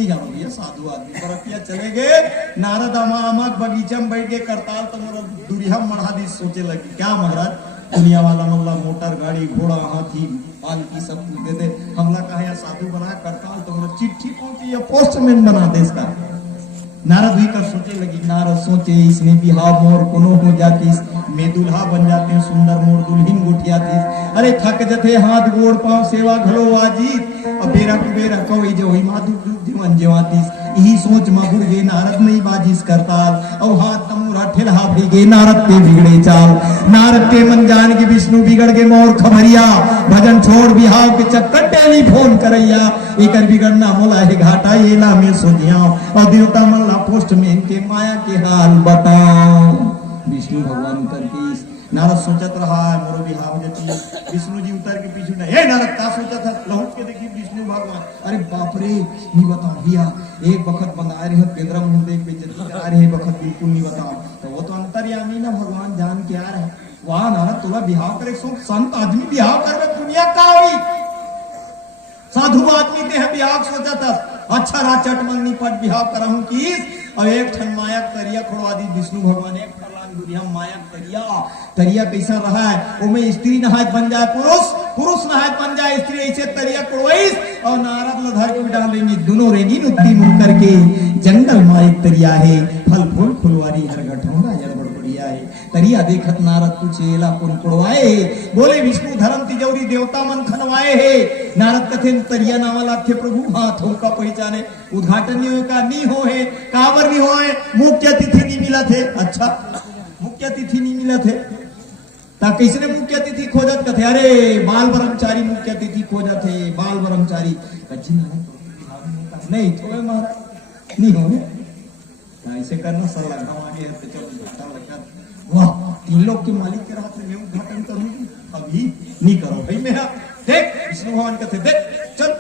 जानो भैया साधु आदमी बरतिया चले गए नारद अमामक बगीचा में बैठ के करताल तो मेरा दुरिया मढ़ा दी सोचे लगी क्या महाराज दुनिया वाला मल्ला मोटर गाड़ी घोड़ा हाथी पालकी सब कुछ दे दे हमला कहा या साधु बना करताल तो मेरा चिट्ठी पहुंची या पोस्टमैन बना दे इसका। नारद भी कर सोचे लगी नारद सोचे इसने बिहाव मोर कोनो हो जाती मैं दुल्हा बन जाते सुंदर मोर दुल्हन गुठिया थी अरे थक जथे हाथ गोड़ पांव सेवा घलो आजी और बेरा कुबेरा कवई जो माधु जीवन जेवातीस यही सोच मगुर गे नारद नहीं बाजिस करताल और हाथ तमुरा ठेलहा भीगे नारद के बिगड़े चाल नारद के मन जान की विष्णु बिगड़ के मोर खबरिया भजन छोड़ बिहाव के चक्कर टेलीफोन करैया एकर बिगड़ना मोला है घाटा येला में सोचिया और देवता मल्ला पोस्टमैन के माया के हाल बताओ। विष्णु भगवान उतर के नारद सोचत रहा मोरो बिहाव जती विष्णु जी उतर के पीछे हे नारद का सोचा था लौट के देखी विष्णु भगवान अरे बाप रे नहीं बताओ भैया एक वक्त बनाए रहे पेदरा मुंह देख बेइज्जती करा रहे वक्त बिल्कुल नहीं बताओ तो वो तो अंतर्यामी ना भगवान जान के आ रहे वहां नारद तोला बिहाव करे संत आदमी बिहाव कर दुनिया का हुई साधु आदमी ते बिहाव सोचा था अच्छा राचट मंगनी पट बिहाव कराऊं की और एक ठन माया तरिया खोड़वा दी विष्णु भगवान एक दुनिया माया तरिया कैसा रहा है वो में स्त्री नहायत बन जाए पुरुष नहायत बन जाए स्त्री ऐसे तरिया कोड़वाइस और नारद लधर को डाल लेंगी दोनों रेंगी नुक्ति मुंह करके जंगल में एक तरिया है फल फूल फुलवारी हर गठोंगा जड़ बढ़िया है तरिया देखत नारद पूछे ला कौन कोड़वाए बोले विष्णु धर्म तिजौरी देवता मन खनवाए है नारद कथे तरिया नावाला थे प्रभु हाथों का पहचाने उद्घाटन नहीं होगा नहीं हो है काबर नहीं हो है मुख्य तिथि नहीं मिला थे। अच्छा मुख्य तिथि नहीं मिला थे ता किसने मुख्य तिथि खोजत कथे अरे बाल ब्रह्मचारी मुख्य तिथि खोजत है बाल ब्रह्मचारी कच्ची नहीं तो महाराज नहीं हो ऐसे करना सर लगा आगे है तो चलो लगा वाह 3 लोग के मालिक के रात में मैं उद्घाटन करूंगी अभी नहीं करो भाई मेरा देख विष्णु भगवान कहते देख चल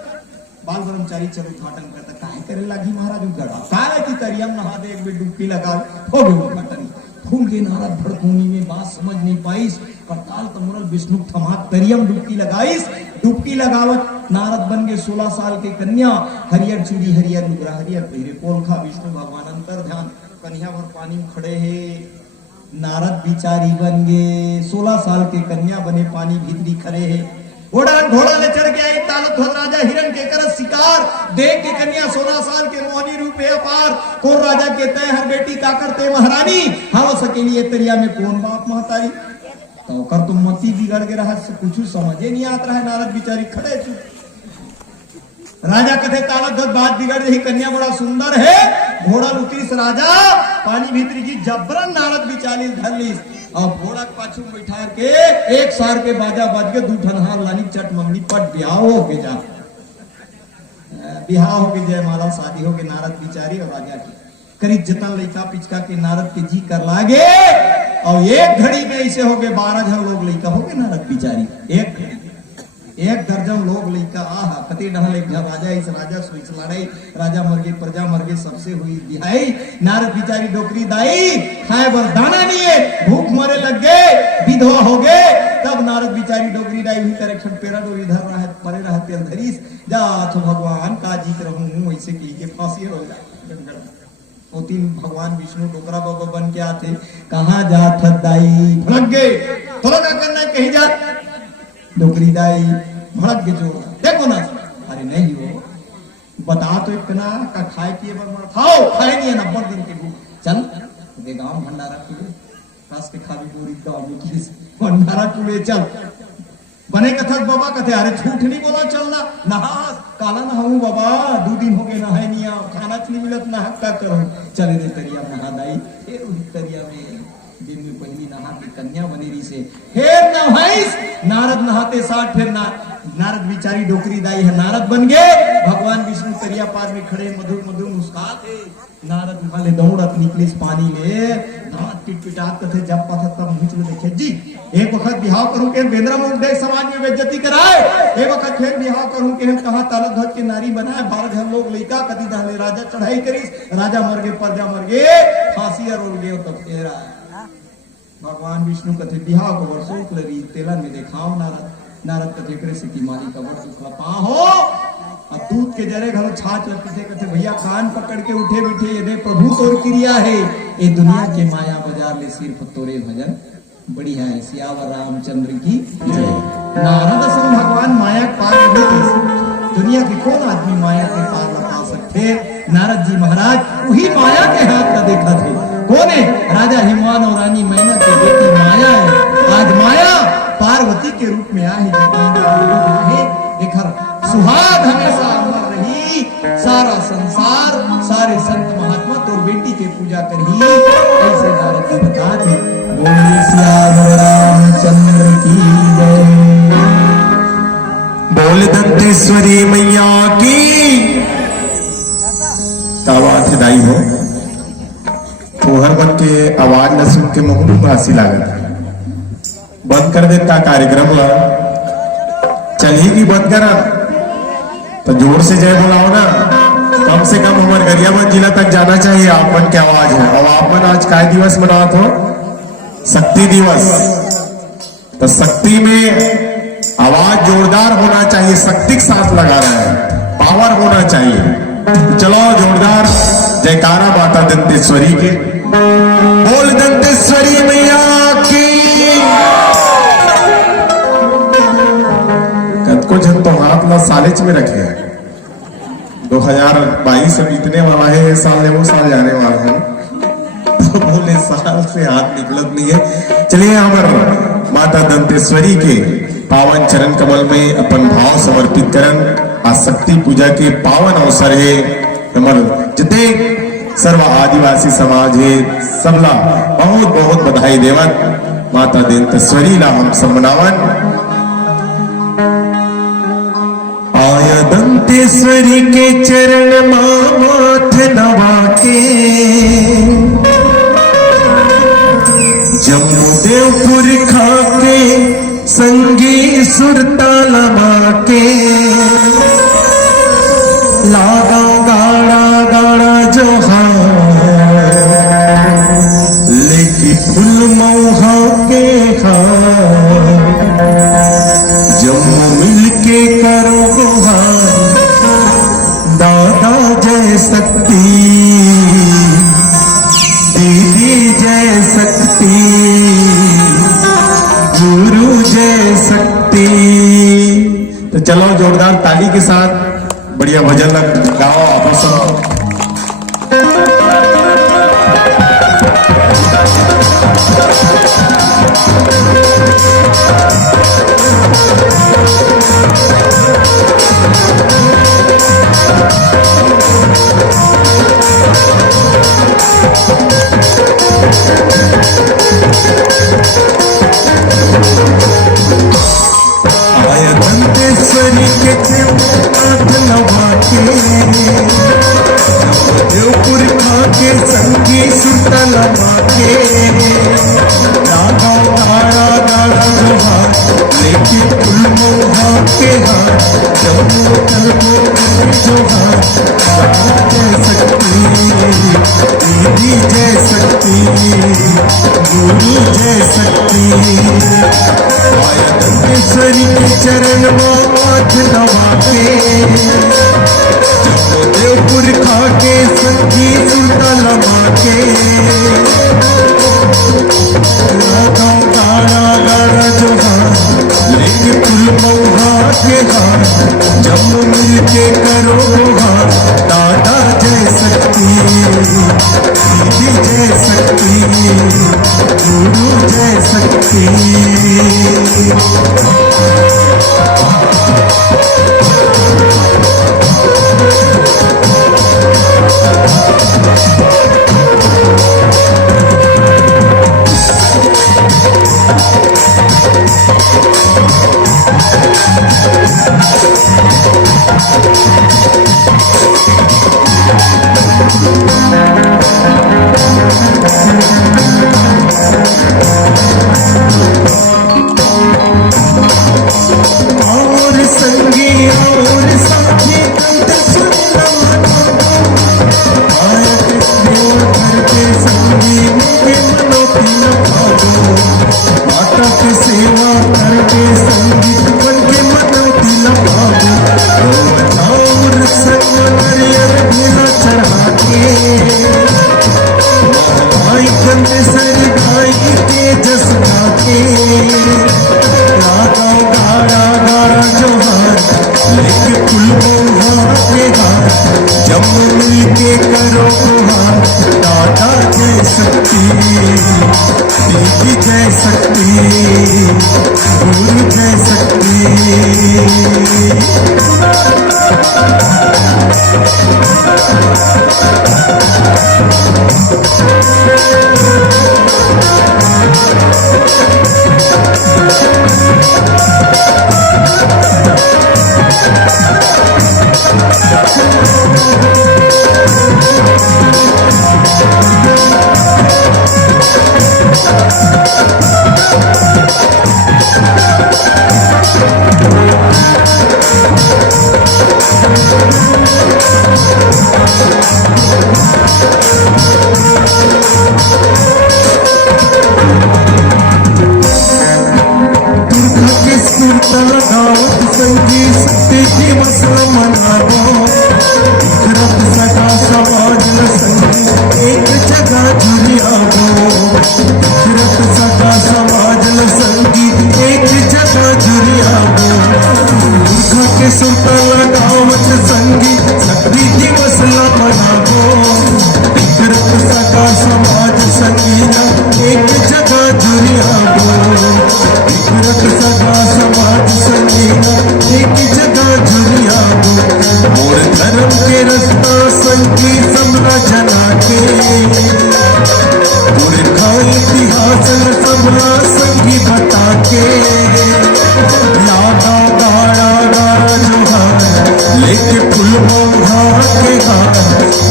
बाल ब्रह्मचारी चल उद्घाटन करता काहे करे लगी महाराज उद्घाटन काहे की तरिया नहा दे एक डुबकी लगा हो गया उद्घाटन फूल के नारद भड़कूनी में बात समझ नहीं पाईस करताल तमुरल विष्णु थमा तरियम डुबकी लगाईस डुबकी लगावत नारद बन गए 16 साल के कन्या, हरियर चूड़ी हरियर लुगरा हरियर पहिरे, कोलखा विष्णु भगवान अंतर ध्यान, कन्या भर पानी में खड़े है। नारद बिचारी बन गए 16 साल के कन्या बने, पानी भीतरी खड़े है। घोड़ा ले चढ़ के आई तालत राजा हिरण के कर शिकार, देख के कन्या 16 साल के मोहनी रूप है अपार, कौन राजा के तय हर बेटी का करते महारानी, हाँ सकेली तरिया में कौन बाप महतारी। तो कर तुम मती बिगड़ के रहा, कुछ समझे नहीं आता है। नारद बिचारी खड़े चुप, राजा कथे तालत बात बिगड़ रही, कन्या बड़ा सुंदर है, घोड़ा लुतीस राजा पानी भीतरी की जबरन नारद बिचारी धर लीस, और घोड़ा पाछू बैठा के एक सार के बाजा बाज के दू ठनहार लानी चट मम्मी पट ब्याह हो के जा, ब्याह हो के जयमाला शादी हो के नारद बिचारी और राजा की करीब जतन लइका पिचका के नारद के जी कर लागे, और एक घड़ी में ऐसे हो गए 12 जन लोग लइका हो गए नारद बिचारी, एक घड़ी 1 दर्जन लोग लइका आहा कते डहल एक राजा इस राजा सोच लड़ाई, राजा मर गए प्रजा मर गए, सबसे हुई दिहाई। नारद बिचारी डोकरी दाई खाए बर दाना नहीं है, भूख मरे लग गए, विधवा हो गए। तब नारद बिचारी डोकरी दाई हुई करेक्शन पेरा डोर इधर रहा परे रहा तेल धरीस जा तो भगवान का जीत रहूं ऐसे की के फांसी हो जाए। वो 3 भगवान विष्णु डोकरा बाबा बन के आते, कहाँ जात दाई भड़क गए, थोड़ा क्या करना कहीं जा, डोकरी दाई भड़क के जो देखो ना, अरे नहीं हो बता तो इतना का खाए पिए बर खाओ, खाए नहीं है 90 दिन के भूख, चल दे गांव भंडारा खुले खास के खावी बोरी गांव में किस भंडारा खुले चल। बने कथक बाबा कथे अरे झूठ नहीं बोला, चलना नहा काला नहाऊं बाबा 2 दिन हो गए नहाए नहीं, खाना नहीं मिलत नहा का करो, चले दे तरिया नहा दाई, फिर उस तरिया में दिन में पहली नहा के कन्या बनेरी से फिर नहाइस, नारद नहाते 60 फिर नारद बिचारी डोकरी दाई है नारद बन गए, भगवान विष्णु तरिया पार में खड़े मधुर मधुर मुस्काते, नारद वाले दौड़त निकलिस पानी ले, दांत पिटपिटात कथे जब पथ तब मुझ में देखे जी, एक वक्त बिहाव करूं के बेंद्रा मुंह देख समाज में बेइज्जती कराए, एक वक्त फिर बिहाव करूं के हम कहां तालत धर के नारी बनाए, 12 घर लोग लइका कदी दहले राजा चढ़ाई करिस, राजा मर गए प्रजा मर गए, फांसी रोल गए तब तेरा भगवान विष्णु कथे बिहाव को वर्षों लगी तेलन में देखाओ नारद कथे करे से की मारी का वर्ष उखला पा हो, अब दूध के जरे घरो छाछ लपटे कथे भैया कान पकड़ के उठे बैठे, ये दे प्रभु तोर क्रिया है, ये दुनिया के माया बाजार ले सिर्फ तोरे भजन बढ़िया है, सियावर रामचंद्र की जय। नारद संग भगवान माया पार नहीं, दुनिया के कौन आदमी माया के पार लगा सकते, नारद जी महाराज वही माया के हाथ का देखा थे, कौन है राजा हिमवान और रानी मैना की बेटी माया है, आज माया पार्वती के रूप में आई है, देखर सुहाग हमेशा अमर रही, सारा संसार सारे संत महात्मा तो बेटी के पूजा करी, ऐसे नारद जी बताते बोले सियावर रामचंद्र की जय, बोल दंतेश्वरी मैया की। आवाज से दाई हो तोहर मन के आवाज न सुन के मुहू हंसी लागत, बंद कर देता कार्यक्रम ला, चलेगी बंद करा तो जोर से जय बुलाओ ना, कम से कम हमारे गरियाबंद जिला तक जाना चाहिए आपन की आवाज है। और आपन आज काय दिवस मनात हो, शक्ति दिवस, तो शक्ति में आवाज जोरदार होना चाहिए, शक्ति के साथ लगा रहा है, पावर होना चाहिए। चलो जोरदार जयकारा माता दंतेश्वरी के, बोल दंतेश्वरी मैया की। कतको जन तो हाथ ला सालेच में रखे हैं, 2022 अब इतने वाला है, ये साल है वो साल जाने वाला है, तो बोले साल से हाथ निकलत नहीं है। चलिए हमारे माता दंतेश्वरी के पावन चरण कमल में अपन भाव समर्पित करन, आज शक्ति पूजा के पावन अवसर है, हमारे जितने सर्व आदिवासी समाज है सबला बहुत बहुत बधाई देवन, माता दंतेश्वरी ला हम सब मनावन। आया दंतेश्वरी के चरण माथ नवा के, जम्मू देवपुर खाके संगी सुरताल के, लागा गाड़ा गाड़ा जो लेकी फुल मौहा के जम्मू मिल के करो गुहार, दादा जय शक्ति, दीदी जय शक्ति, गुरु जय शक्ति। तो चलो जोरदार ताली के साथ बढ़िया भजन गाओ आप सब। देवपुर खाके संगी सुतल माके, गाँव गाड़ा गाड़ा जोहार, लेके फूल मोहा के हाथ, जम्मू तलबो जोहार, जय शक्ति, दीदी जय शक्ति, गुरु जय शक्ति। आया दंतेश्वरी के चरण में हाथ दबा के, देवपुर खाके संगी सुतल माके, गाँव गाड़ा गाड़ा जोहार, लेके फूल मौहा के हार, जम्मू मिलके करो गुहार, दादा जय शक्ति, दीदी जय शक्ति, गुरु जय शक्ति। जम्मू मिलके करो गुहार, दादा जय शक्ति, दीदी जय शक्ति, गुरु जय शक्ति।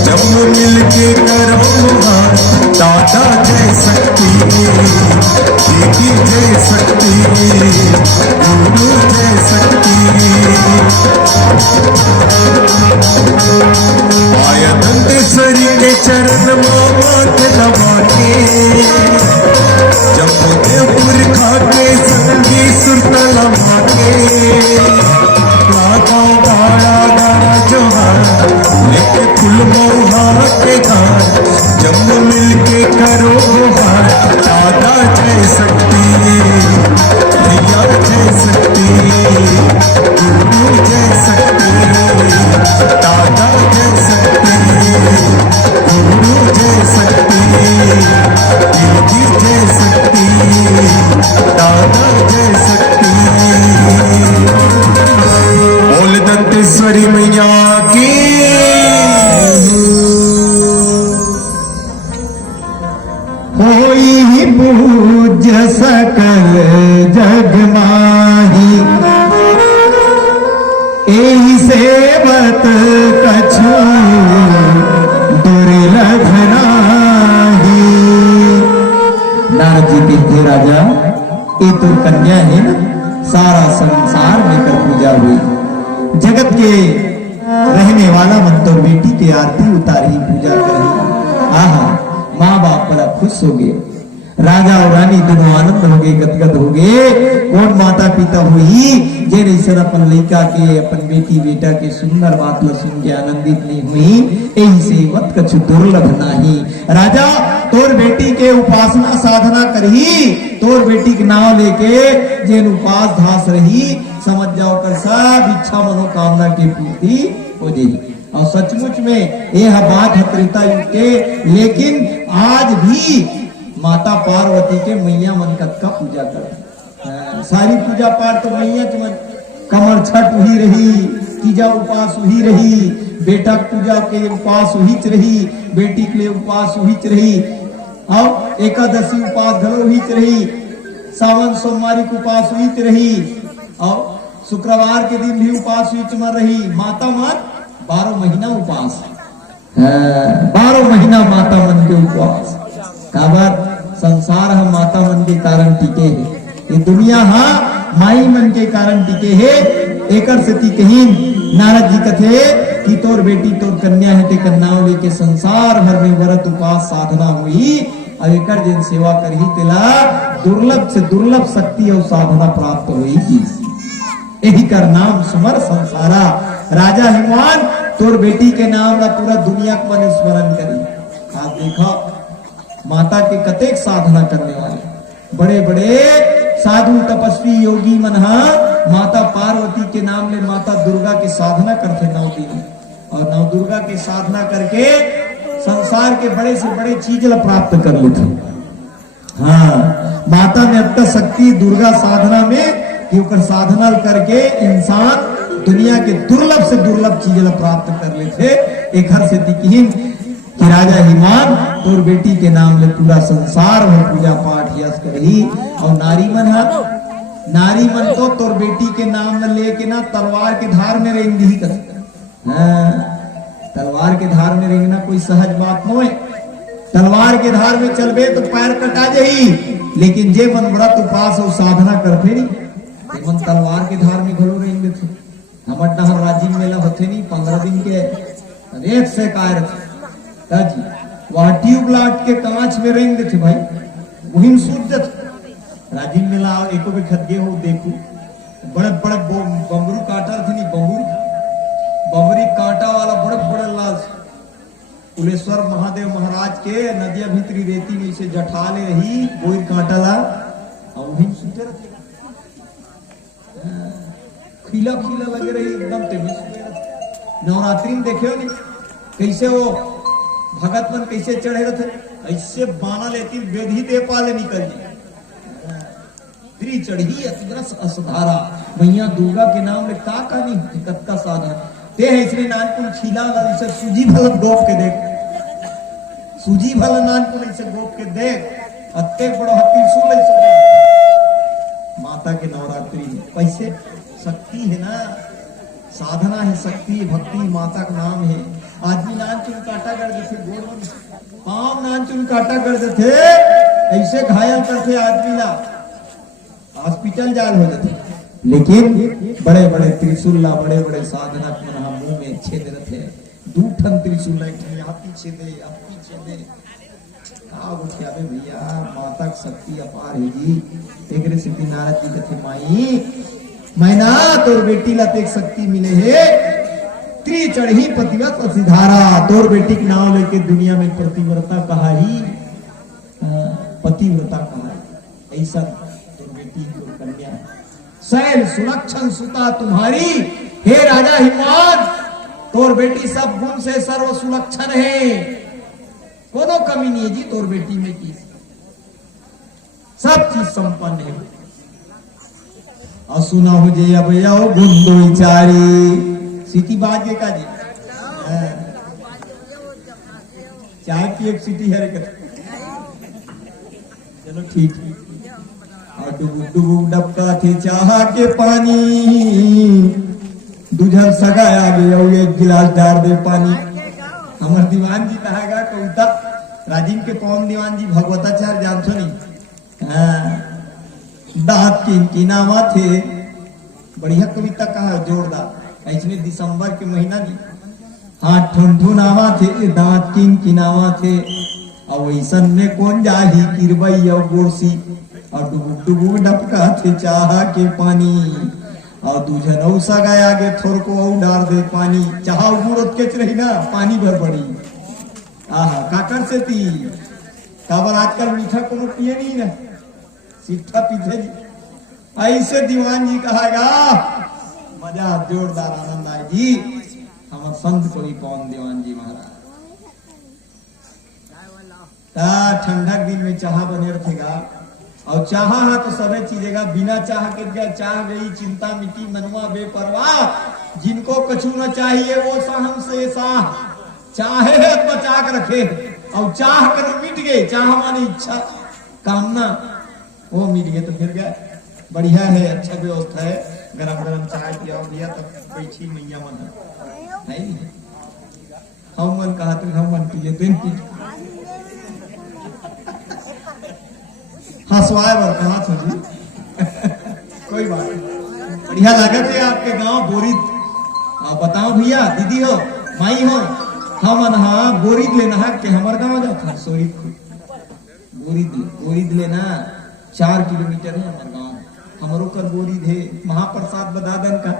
जम्मू मिलके करो गुहार, दादा जय शक्ति, दीदी जय शक्ति, गुरु जय शक्ति। आया दंतेश्वरी के चरण में माथ दबा के, जम्मू देवपुर खाके संगी सुरतल माके, फूल मोहार के हार जब मिलके करो हार दादा जय शक्ति भैया जय शक्ति गुरु जय शक्ति दादा जय शक्ति गुरु जय शक्ति दीदी जय शक्ति दादा जय शक्ति बोल दंतेश्वरी मैया की होई पूज्य सकल जग माही एहि सेवत कछु दुर्लभ नाही। नारद जी कहते राजा ये तो कन्या है ना, सारा संसार में कर पूजा हुई, जगत के रहने वाला मन तो बेटी की आरती उतारी पूजा करी। आहा माँ बाप बड़ा खुश हो गए, राजा और रानी दोनों आनंद हो गए, गदगद हो गए। कौन माता पिता हुई जे नहीं अपन लड़का के अपन बेटी बेटा के सुंदर बात ला सुन के आनंदित नहीं हुई, यही से मत कछु दुर्लभ नाही। राजा तोर बेटी के उपासना साधना करही, तोर बेटी के नाम लेके जेन उपास धास रही, समझ जाओ कर सब इच्छा मनोकामना की पूर्ति हो जाएगी। और सचमुच में यह बात है त्रेता युग के, लेकिन आज भी माता पार्वती के मैया मन का पूजा कर सारी पूजा पाठ तो मैया मन कमर छठ हुई रही, तीजा उपास हुई रही, बेटा पूजा के उपास हुई रही, बेटी के लिए उपास हुई रही, और एकादशी उपास घलो हुई रही, सावन सोमवारी को उपास हुई रही, और शुक्रवार के दिन भी उपास हुई मर रही। माता मन 12 महीना उपास, 12 महीना माता मन के उपवास। काबर संसार हम माता मन के कारण टिके है, ये दुनिया हाँ माई मन के कारण टिके है। एकर से कहीं नारद जी कथे कि तोर बेटी तोर कन्या है, ते कन्याओं लेके संसार भर में व्रत उपास साधना हुई, और एकर जिन सेवा करही तेला दुर्लभ से दुर्लभ शक्ति और साधना प्राप्त हुई। यही कर नाम सुमर संसारा। राजा हिमवान तोर बेटी के नाम ला पूरा दुनिया को मन स्मरण करी। आज देखो माता के कतेक साधना करने वाले बड़े बड़े साधु तपस्वी योगी मन माता पार्वती के नाम ले माता दुर्गा की साधना करते 9 दिन, और 9 दुर्गा की साधना करके संसार के बड़े से बड़े चीज ला प्राप्त कर लेते। हाँ माता में अब तक शक्ति दुर्गा साधना में कि साधना करके इंसान दुनिया के दुर्लभ से दुर्लभ चीज प्राप्त कर लेते। एक हर से दिखीन कि राजा हिमान तोर बेटी के नाम ले पूरा संसार में पूजा पाठ यश करी, और नारी मन तो तोर बेटी के नाम न लेके ना तलवार के धार में रेंग दी कर। तलवार के धार में रेंगना कोई सहज बात न है। तलवार के धार में चलबे तो पैर कटा जाही, लेकिन जे मन व्रत उपास और साधना करते नहीं मन तलवार के धार में घलो रेंग देते। हमर डहर राजीव मेला होते नहीं 15 दिन के रेत से कार्य जी वह ट्यूब लाट के कांच में रेंग देते भाई, वही सूझ जाते। राजीव मेला एको भी खदगे हो देखो, बड़े बड़े बम्बरू काटा थे नहीं, बम्बरी कांटा वाला बड़े बड़े लाल कुलेश्वर महादेव महाराज के नदिया भीतरी रेती में से जठा ले रही कोई कांटा ला, और वही सूझे रहते खिला खिला लगे रही एकदम तेज। नवरात्रि में देखे हो नहीं कैसे वो भगत मन कैसे चढ़े रहते, ऐसे बाना लेती वेदी दे पाले निकल जी चढ़ी असदरस असधारा मैया दुर्गा के नाम में का नहीं दिक्कत का साधन ते है। इसलिए नानपुर छीला से सूजी भल गोप के देख, सूजी भल नानपुर ऐसे गोप के देख अत्ते बड़ो हत्ती सुन ले माता के नवरात्रि में कैसे शक्ति है ना, साधना है, शक्ति भक्ति माता का नाम है। आदमी नान चुन काटा कर देते, गोड़ पाँव नान चुन काटा कर देते, ऐसे घायल करते आदमी ला हॉस्पिटल जाल हो जाते। लेकिन बड़े बड़े त्रिशूल बड़े बड़े साधना मुंह में छेद रहते, 2 ठन त्रिशूल यहाँ पीछे दे यहाँ पीछे दे भैया माता की शक्ति अपार है जी। एक सिद्धि नारद जी कहते माई मैना तोर बेटी ला तेक शक्ति मिले है, त्री चढ़ी पतिव्रत सिधारा। तोर बेटी के नाम लेके दुनिया में प्रतिव्रता कहाई, पतिव्रता कहाई। ऐसा तोर बेटी तोर कन्या शैल सुलक्षण सुता तुम्हारी। हे राजा हिमवंत, तोर बेटी सब गुण से सर्व सुलक्षण है, कोनो कमी नहीं है जी तोर बेटी में की, सब चीज संपन्न है। और सुना हो जे अब आओ गुंदो चारी सिटी बाजे का जी, चाय की एक सिटी है। चलो ठीक है। और डुबुक डुबुक डबका थे चाह के पानी, दूझर सगाया गया एक गिलास डाल दे पानी। हमार दीवान जी कहागा कविता राजीव के पवन दीवान जी भगवताचार्य जान सुनी, दांत की नामा थे, बढ़िया कविता कहा जोरदार। ऐसने दिसंबर के महीना दी हाथ ठुन नामा थे, दांत की नामा थे। और ऐसन में कौन जाही किरबई और गोरसी, और डुबुक डुबुक डबका थे चाह के पानी। और दूझन सगाया गे थोर को डाल दे पानी, चाह मुरत के रही ना पानी भर पड़ी। आहा काकर से ती काबर आजकल मीठा कोनो पिए नहीं ना, सिट्ठा पीछे जी। ऐसे दीवान जी कहागा मजा जोरदार आनंद आए जी। हमारे संत कोई पवन दीवान जी महाराज ठंडक दिन में चाह बने रखेगा। और चाह है तो सबे चीजेगा, बिना चाह के क्या चाह गई चिंता मिट्टी मनुआ बेपरवाह। जिनको कछु न चाहिए वो सहम से साह, चाहे है बचा के रखे। और चाह कर मिट गए, चाह माने इच्छा कामना, वो मिट गए तो फिर गए। बढ़िया है, अच्छा व्यवस्था है। गरम गरम चाय पिया भैया तब बैठी मैया मन है। हम मन कहा तो हम मन पी लेते हैं, हंसवाए बर कहा था जी। कोई बात नहीं, बढ़िया लागत है आपके गांव बोरी। बताओ भैया दीदी हो माई हो, हम अनहा बोरी लेना है कि हमारे गांव जाता सोरी बोरी लेना 4 किलोमीटर है हमारे गांव। हमारो कर बोरी दे महाप्रसाद बदादन का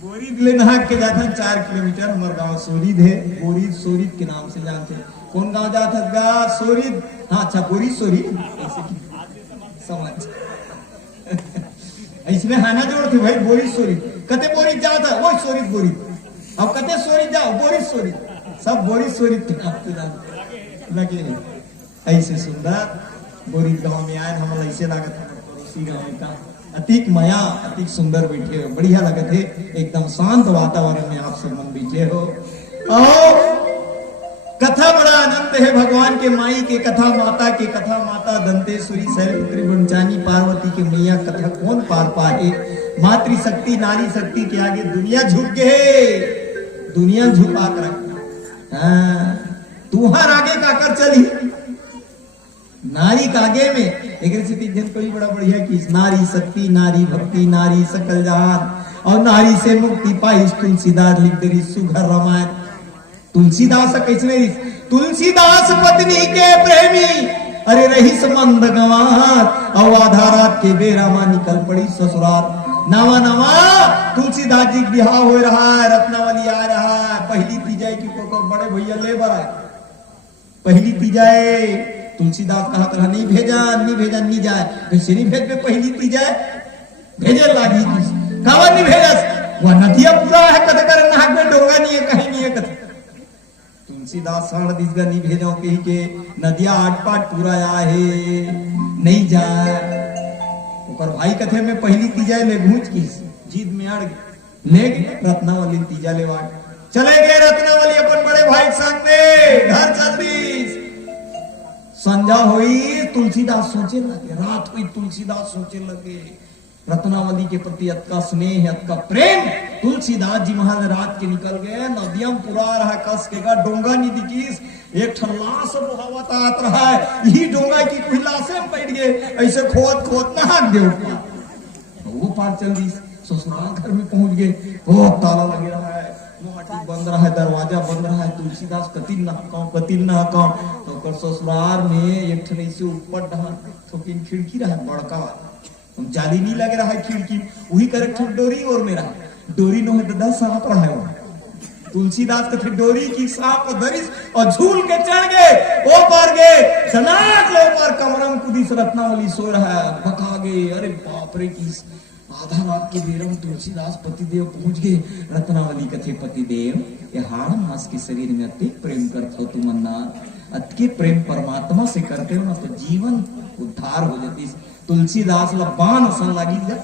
बोरी लेना के जाता 4 किलोमीटर हमारे गांव सोरीद है। बोरी सोरीद के नाम से जानते। कौन गांव जाता गा सोरीद? हाँ अच्छा बोरी सोरीद समझ। इसमें हाना जोड़ थे भाई बोरी सोरीद। कते बोरी जाता वो सोरीद बोरी, अब कते सोरीद जाओ बोरी सोरीद, सब बोरी सोरीद के नाम से जानते लगे। ऐसे सुंदर बोरी गांव में आए, हमारा ऐसे लागत पड़ोसी गांव का अतिक माया अतिक सुंदर बैठे हो, बढ़िया लगत है। एकदम शांत वातावरण में आप सब मन बैठे हो। और कथा बड़ा आनंद है भगवान के माई के कथा, माता के कथा। माता दंतेश्वरी शैलपुत्री ब्रह्मचारी पार्वती के मैया कथा कौन पार पाए। मातृशक्ति नारी शक्ति के आगे दुनिया झुक गए, दुनिया झुका कर तुहार आगे का कर चली नारी का आगे में। एक कोई बड़ा बढ़िया की नारी शक्ति नारी भक्ति नारी सकल जहान। और नारी से मुक्ति पाई तुलसीदास लिख दे सुघर रामायण। तुलसीदास कैसे तुलसीदास पत्नी के प्रेमी, अरे रही संबंध गंवार। और आधा रात के बेरा मां निकल पड़ी ससुराल। नवा नवा तुलसीदास जी बिहार हो रहा है, रत्नावली आ रहा है। पहली तीजाई की को बड़े भैया ले बड़ा पहली तीजाए। तुलसीदास कहा तरह नहीं भेजा नहीं जाए, कैसे नहीं भेज में पहली तीजाए भेजे लागी कावर नहीं भेजा। वह नदिया पूरा है कथे कर नाक में डोंगा नहीं है, कहीं नहीं है कथे। तुलसीदास साढ़ दिसगा नहीं भेजो कहीं के नदिया आठ पाट पूरा है नहीं जाए। ऊपर भाई कथे में पहली तीजा ले घूंच की जीद में अड़ ले रत्नावली तीजा ले चले गए। रत्नावली अपन बड़े भाई संग में घर चल दी। संध्या हुई तुलसीदास सोचे लगे, रात हुई तुलसीदास सोचे लगे रत्नावली के प्रति अतका स्नेह अतका प्रेम। तुलसीदास जी महाराज रात के निकल गए। नदियां पुरा रहा कस के डोंगा नहीं दिखीस, एक ठल्लास बहावत आत रहा है। यही डोंगा की कोई लाशे में बैठ गए, ऐसे खोद खोद नहा दे वो पार चल दी। ससुराल घर में पहुंच गए, वो ताला लगे रहा है, बंद रहा है, दरवाजा बंद रहा है। तुलसीदास कतिल ना कहूं तो ससुराल में एक ठन से ऊपर डहा तो खिड़की रहा बड़का जाली नहीं लग रहा है खिड़की, वही करेक्ट डोरी और मेरा डोरी नो है 10 सांप रहा है। तुलसीदास के डोरी की सांप धरिस और झूल के चढ़ गए, ओ पार गए सनाक लो पार कमरम कुदिस रत्नावली सो रहा है, बका गए। अरे बाप रे की आधा रात के बेर में तुलसीदास पतिदेव पहुंच गए। रत्नावली कथे पतिदेव ये हाड़ मास के शरीर में अति प्रेम करते हो तुम अन्ना, अति प्रेम परमात्मा से करते हो ना तो जीवन उद्धार हो जाती। तुलसीदास लबान सन लगी जा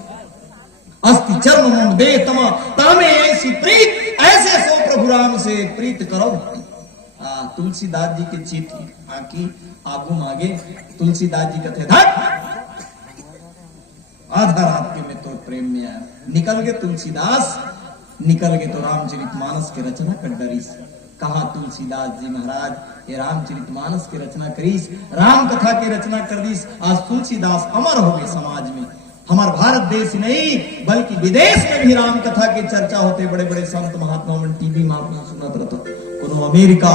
अस्ति चर्म मम दे तमा तामे ऐसी प्रीत, ऐसे सो प्रभु राम से प्रीत करो। तुलसीदास जी की चिट्ठी आकी आगू मागे तुलसीदास जी कथे धट आधा रात के में तो प्रेम में आया। निकल गए तुलसीदास, निकल गए तो रामचरितमानस के रचना कर डरीस। कहा तुलसीदास जी महाराज ये रामचरितमानस की रचना करीस, राम कथा की रचना कर दीस। आज तुलसीदास अमर हो गए समाज में। हमारे भारत देश नहीं बल्कि विदेश में भी राम कथा की चर्चा होते। बड़े बड़े संत महात्मा मन टीवी महात्मा सुनत रहता, कोनो अमेरिका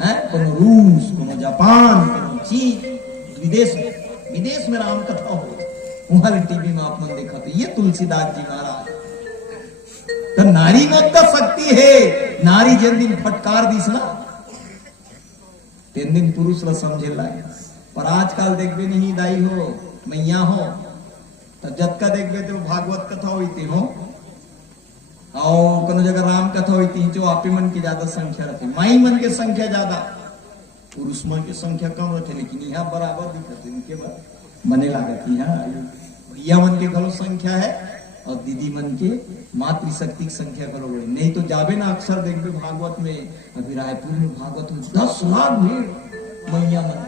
है, कोनो रूस, कोनो जापान, कोनो चीन, विदेश में राम कथा हो वहां टीवी में आप मन देखा तो ये तुलसीदास जी महाराज तो नारी में तो शक्ति है। नारी जिन दिन फटकार दीस ना तीन दिन पुरुष ला समझे लाए। पर आजकल देखबे नहीं दाई हो मैया हो तो जतका देखबे तो भागवत कथा होती हो और कनो जगह राम कथा होती जो आपे मन की ज्यादा संख्या रहती, माई मन के संख्या ज्यादा, पुरुष मन की संख्या कम रहती। लेकिन यहाँ बराबर दिखते इनके बने लागत यहाँ भैया मन के घलो संख्या है और दीदी मन के मातृशक्ति की संख्या घलो बड़ी। नहीं तो जाबे ना अक्सर देखबे भागवत में, अभी रायपुर में भागवत में 10 लाख भीड़ मैया मन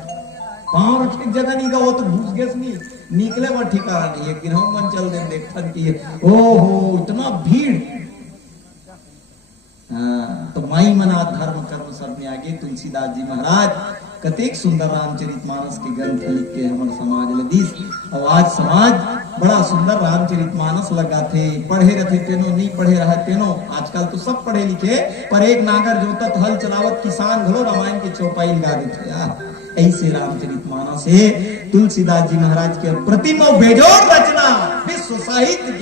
पांव रखे जगह नहीं गो तो घुस गए नहीं निकले वो ठिकाना नहीं है। गिरह मन चल दे देखन की ओहो इतना भीड़। तो माई मना धर्म कर्म सब में आगे तुलसीदास जी महाराज कतेक सुंदर रामचरितमानस के ग्रंथ लिख के हमारे समाज लदीस। और आज समाज बड़ा सुंदर रामचरितमानस लगा थे, पढ़े रहते तेनो नहीं पढ़े रहा तेनो। आजकल तो सब पढ़े लिखे पर एक नागर जोतत हल चलावत किसान घलो रामायण के चौपाई लगा देते यार। ऐसे रामचरितमानस है तुलसीदास जी महाराज के प्रतिम बेजोड़ रचना, विश्व साहित्य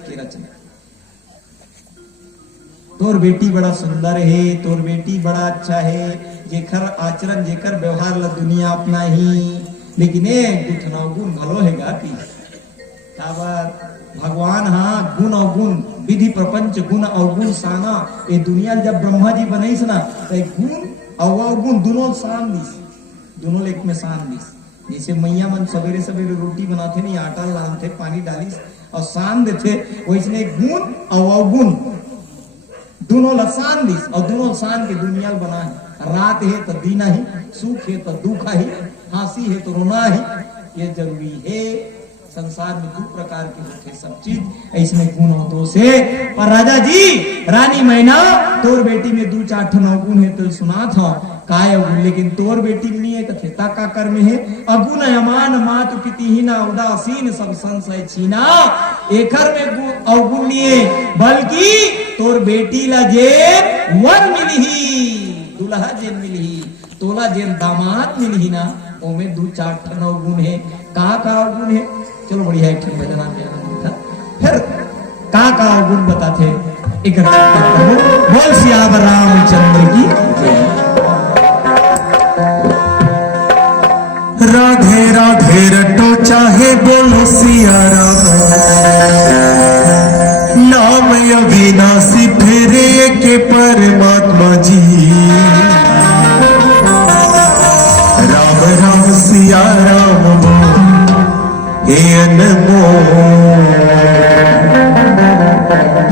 की रचना। तोर बेटी बड़ा सुंदर है, तोर बेटी बड़ा अच्छा है, जेकर आचरण जेकर व्यवहार ला दुनिया अपना ही। लेकिन गुण अवगुण भलो है गाती भगवान। हाँ गुण अवगुण विधि प्रपंच गुण अवगुण साना। ये दुनिया जब ब्रह्मा जी बनईस ना तो गुण और अवगुण दोनों शान दिस, दोनों लेख में शान दिस। जैसे मैया मन सवेरे सवेरे रोटी बनाते नहीं आटा लानते पानी डालिस और शान देते, वैसे गुण और अवगुण दोनों लसान दिस और दोनों शान के दुनिया बना है। रात है तो दीना ही, सुख है तो दुख ही, हंसी है तो रोना ही। ये जरूरी है। संसार में 2 प्रकार के होते सब चीज, ऐसने गुण हो तो से। पर राजा जी रानी मैना तोर बेटी में 2-4 गुण है तो सुना था काय अवगुण, लेकिन तोर बेटी में नहीं है कथे ताका कर में है अगुण अमान मातु पितिहीना उदासीन सब संशय छीना। एकर में अवगुण नहीं है बल्कि तोर बेटी ला जेन वर मिलही, दुल्हा जेन मिलही, तोला जेन दामाद मिलही ना ओमे 2-4 गुण है। का अवगुण है चलो बढ़िया एक भजना फिर का गुण बताते एक बोल सियावर रामचंद्र की जय। राधे राधे रटो चाहे बोलो सिया राम, नाम अविनाशी फेरे के परमात्मा जी। राम राम सिया राम हे अनमोल,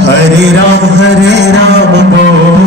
हरे राम बोल।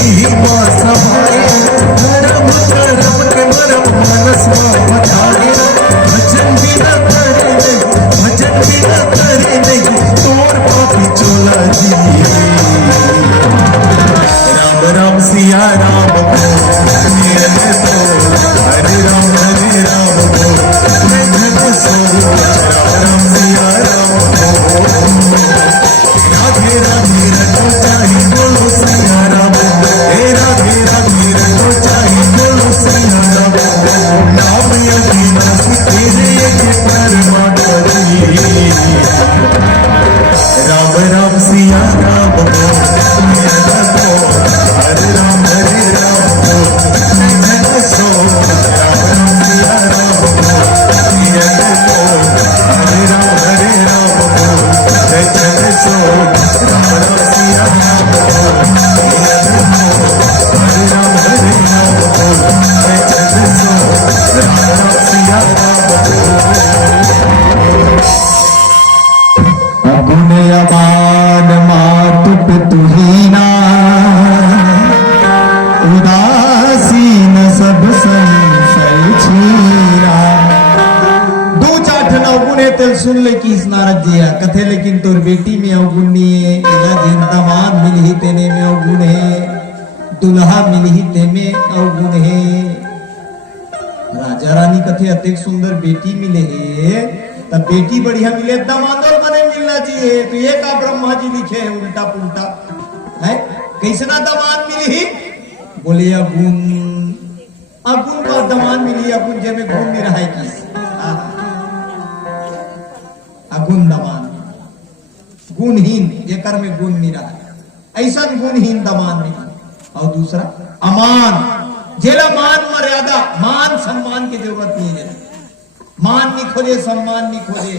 ही माँ समाए धर्म करम के मरम मनस माँ बताए भजन बिना करे नहीं भजन बिना करे नहीं तोर पापी चोला दिए राम राम सिया राम बोल मेरे बोल हरे राम बोल मैं सोच राम राम सिया राम बोल राधे राधे रटो चाही बोलो सिया राम हे राधे राधे रटो चाही बोलो सिया राम नाम यदि न सीखे ये परमात्मा राम राम सिया राम बोल मेरा बोल हरे राम बोल मैं सोच राम राम सिया राम बोल मेरा बोल हरे राम बोल मैं सोच राम राम सिया राम बोल मेरा बोल हरे राम बोल मैं सोच राम राम सिया राम अगुण अमान मातु पितु हीना उदासीन सब संशय छीना दो चाठ अवगुण तेल सुन ले कि इस नारद जी कथे लेकिन तोर बेटी में अवगुण नहीं है इला जिन दमाद मिल ही तेने में अवगुण है दुल्हा मिल ही ते में अवगुण है राजा रानी कथे अतिक सुंदर बेटी मिले है तब बेटी बढ़िया मिले दमादों बने मिलना चाहिए तो ये का ब्रह्मा जी लिखे है उल्टा पुल्टा है कैसना दमाद मिली ही बोले अगुण अगुण का दमाद मिली अगुण जे में गुण नहीं रहा है किस अगुण दमाद गुणहीन ये कर में गुण नहीं रहा ऐसा गुणहीन दमाद मिली और दूसरा अमान जेला मान मर्यादा मान सम्मान की जरूरत नहीं है मान नहीं खोले सम्मान नहीं खोले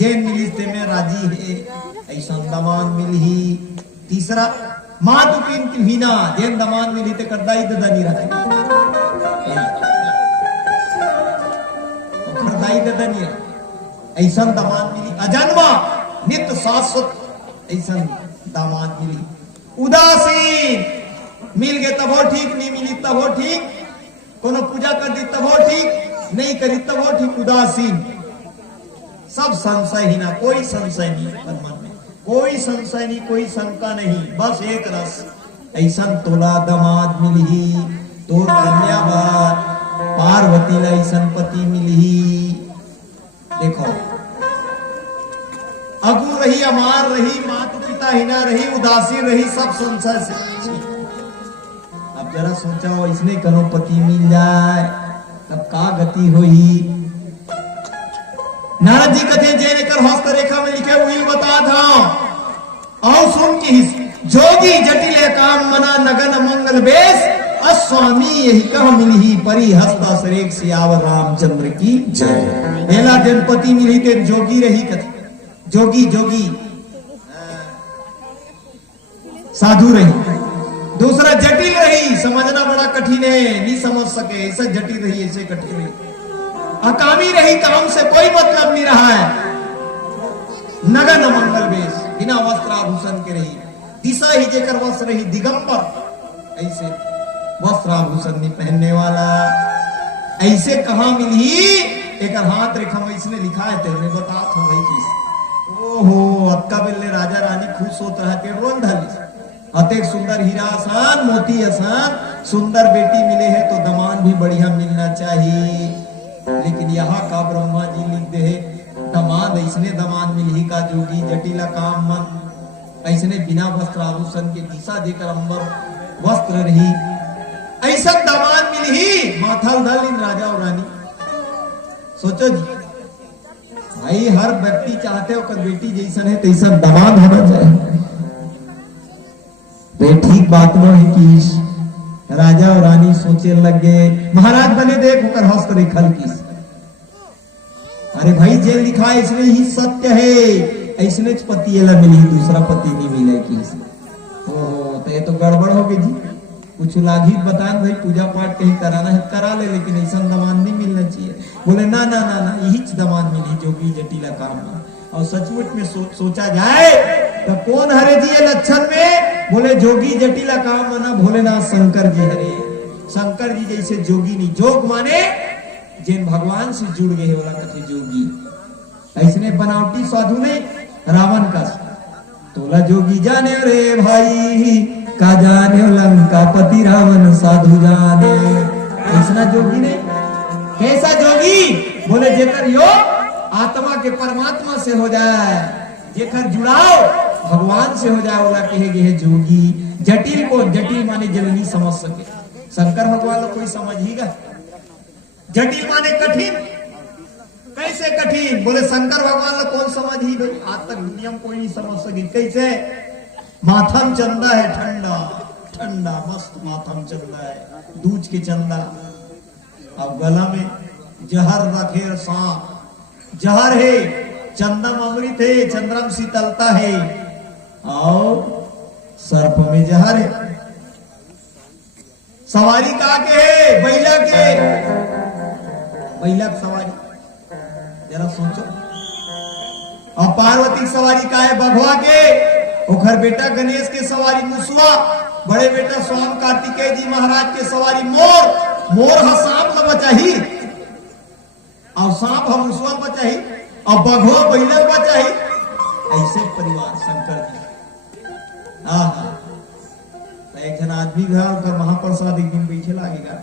जैन मिलिते में राजी है ऐसा दमान मिली तीसरा माँ तो किंतु हीना जैन दमान मिली ते करदाई ददा नहीं रहा करदाई ददा नहीं रहा ऐसा दमान मिली अजन्मा नित्य शाश्वत ऐसा दामाद मिली उदासीन मिल गए तब हो ठीक नहीं मिली तब हो ठीक कोनो पूजा कर दी तब हो ठीक नहीं करी तब वो ठीक उदासीन सब संशय ही ना कोई संशय नहीं मन में कोई संशय नहीं कोई शंका नहीं बस एक रस ऐसा तोला दमाद मिली तो धन्यवाद पार्वती ला ऐसा पति मिली देखो अगु रही अमार रही माता पिता हिना रही उदासीन रही सब संशय से अब जरा सोचा हो इसने करो पति मिल जाए तब का गति होई नारद जी कथे जैन कर हस्तरेखा में लिखे हुई बता था और सुन की जोगी जटिल काम मना नगन मंगल बेस अस्वामी यही कह मिली परी हस्ता सरेख सियावर रामचंद्र की जय पहला जनपति मिली ते जोगी रही कथे जोगी जोगी साधु रही दूसरा जटिल रही समझना बड़ा कठिन है नहीं समझ सके ऐसा जटिल रही ऐसे कठिन रही अकामी रही काम से कोई मतलब नहीं रहा है नगन मंगल वेश बिना वस्त्र आभूषण के रही दिशा ही जेकर वस्त्र रही दिगंबर ऐसे वस्त्र आभूषण नहीं पहनने वाला ऐसे कहा मिली एक हाथ रेखा में इसने लिखा है तेरे बता था भाई किस ओहो अक्का बिल्ले राजा रानी खुश होता रहा के रोन धली अतेक सुंदर हीरा आसान मोती आसान सुंदर बेटी मिले है तो दमान भी बढ़िया मिलना चाहिए लेकिन यहाँ का ब्रह्मा जी लिख दे दमाद ऐसने दमान मिली का जोगी जटिला काम मन ऐसने बिना वस्त्र आभूषण के दिशा देकर अंबर वस्त्र रही ऐसा दमान मिली माथल दल इन राजा और रानी सोचो जी भाई हर व्यक्ति चाहते हो कर बेटी जैसा है तैसा दमाद होना चाहिए ठीक बात वो है कि राजा और रानी सोचे लग गए महाराज बने देख होकर हंस कर खल की अरे भाई जेल लिखा है इसमें ही सत्य है ऐसने पति मिली दूसरा पति नहीं मिले कि तो ये तो गड़बड़ हो गई जी कुछ लागी बता भाई पूजा पाठ कहीं कराना है करा ले लेकिन ऐसा दमान नहीं मिलना चाहिए बोले ना ना ना ना यही दमान मिली जोगी जटिला काम और सचमुच में सोचा जाए तो कौन हरे जी लक्षण में बोले जोगी जटिला काम मना भोलेनाथ शंकर जी हरे। शंकर जी जैसे जोगी नहीं, जोग माने जिन भगवान से जुड़ गए वाला कथे जोगी। ऐसने बनावटी साधु नहीं रावण का तोला जोगी जाने रे भाई का जाने लंका पति रावण साधु जाने। ऐसा जोगी नहीं, कैसा जोगी? बोले जेकर योग आत्मा के परमात्मा से हो जाए, जेकर जुड़ाव भगवान से हो जाए वाला कहे गए जोगी। जटिल को जटिल माने जल नहीं समझ सके, शंकर भगवान को कोई समझ ही गा। जटिल माने कठिन, कैसे कठिन? बोले शंकर भगवान को कौन समझ ही भाई, आज तक दुनिया में कोई नहीं समझ सकी। कैसे? माथम चंदा है ठंडा ठंडा मस्त माथम चंदा है, दूज के चंदा, अब गला में जहर रखे सांप, जहर है, चंदम अमृत है, चंद्रम शीतलता है, और सर्प में जहर है। सवारी का के है? बैला के, बैला की सवारी जरा सोचो। और पार्वती की सवारी का है? बघवा के। ओखर बेटा गणेश के सवारी मुसवा, बड़े बेटा स्वामी कार्तिकेय जी महाराज के सवारी मोर। मोर हा सांप न बचाही, और सांप हम मुसवा बचाही, और बघवा बैला बचाही। ऐसे परिवार शंकर जी। हाँ, एक जन आदमी घर कर महाप्रसाद एक दिन पीछे लागेगा,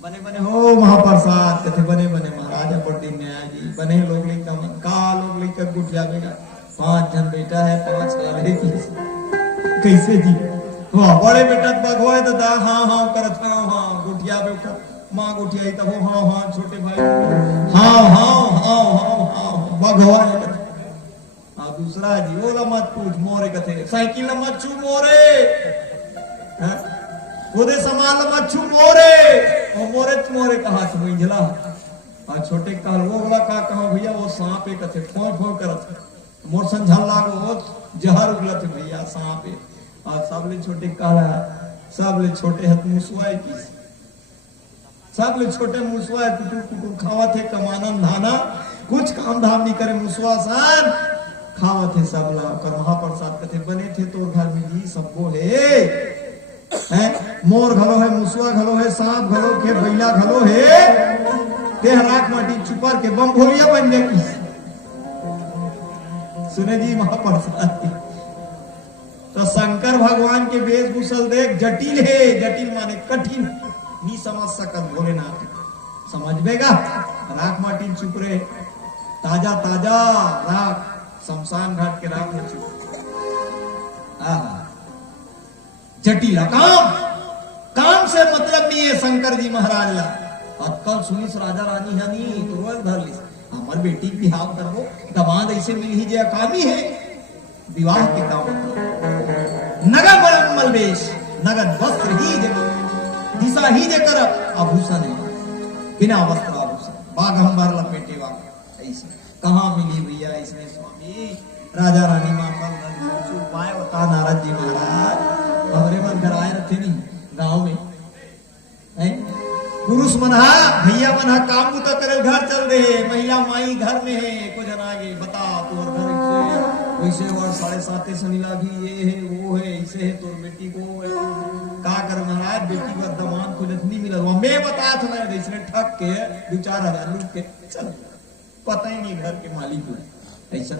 बने बने हो महाप्रसाद कथे बने बने महाराजा बड़े न्याय जी बने लोग लेकर का लोग लेकर गुट जाएगा। 5 जन बेटा है, 5 घर है, कैसे जी? हाँ, बड़े बेटा बगवाए तो दा हाँ हाँ करत हाँ हाँ गुटिया बेटा माँ गुटिया तब हाँ हाँ छोटे भाई हाँ हाँ हाँ हाँ हाँ बगवाए। हाँ, दूसरा जी बोला मत पूछ मोरे कथे साइकिल मत छू मोरे, ओदे समाल मच्छू मोरे, और मोरे कहा से मंझला। और छोटे कहल वो बोला का कहा भैया वो सांप है कथे फों फों करत मोर संझल लागो वो जहर उगलत भैया सांप है। और सबले छोटे कहला, सबले छोटे हत मुसवाए की, सबले छोटे मुसवाए कुटुर कुटुर खावा थे कमानन धाना, कुछ काम धाम नहीं करे मुसवा सान खावा थे सबला। कर महाप्रसाद कथे बने थे तो घर में जी सबको है मोर घलो है, मुसवा घलो है, सांप घलो के, बैला घलो है, ते हराक माटी छुपर के बम भोलिया बन जाएगी। सुने जी महाप्रसाद। तो शंकर भगवान के वेशभूषा देख जटिल है, जटिल माने कठिन, नहीं समझ सकत भोलेनाथ। समझ बेगा? राख माटी चुप रे, ताजा ताजा राख, शमशान घाट के राख में चुप। जटिल काम, काम से मतलब नहीं है शंकर जी महाराज ला। अब कल सुनिस राजा रानी हनी तो रोज धर लिस हमार बेटी बिहाव करबो, दमाद ऐसे मिल ही जाए कामी है विवाह के काम। नगद मलमल वेश, नगद वस्त्र ही जे, दिशा ही जे कर आभूषण है, बिना वस्त्र आभूषण बाघंबर लपेटे वाला ऐसे कहाँ मिली भैया इसने स्वामी? राजा रानी माँ उपाय बता नारद जी महाराज। हमारे मन घर आए रखे नहीं गांव में है? पुरुष मना भैया मना काम तो करे घर चल रहे, महिला माई घर में है, कुछ जन आगे बता तोर घर ऐसे वैसे और 7:30 शनि लागी ये है वो है ऐसे है तोर बेटी को का कर महाराज बेटी का दमान खुद नहीं मिला। मैं बताया था ना इसने ठग के 2-4 हजार लूट के चल, पता ही नहीं घर के मालिक को ऐसा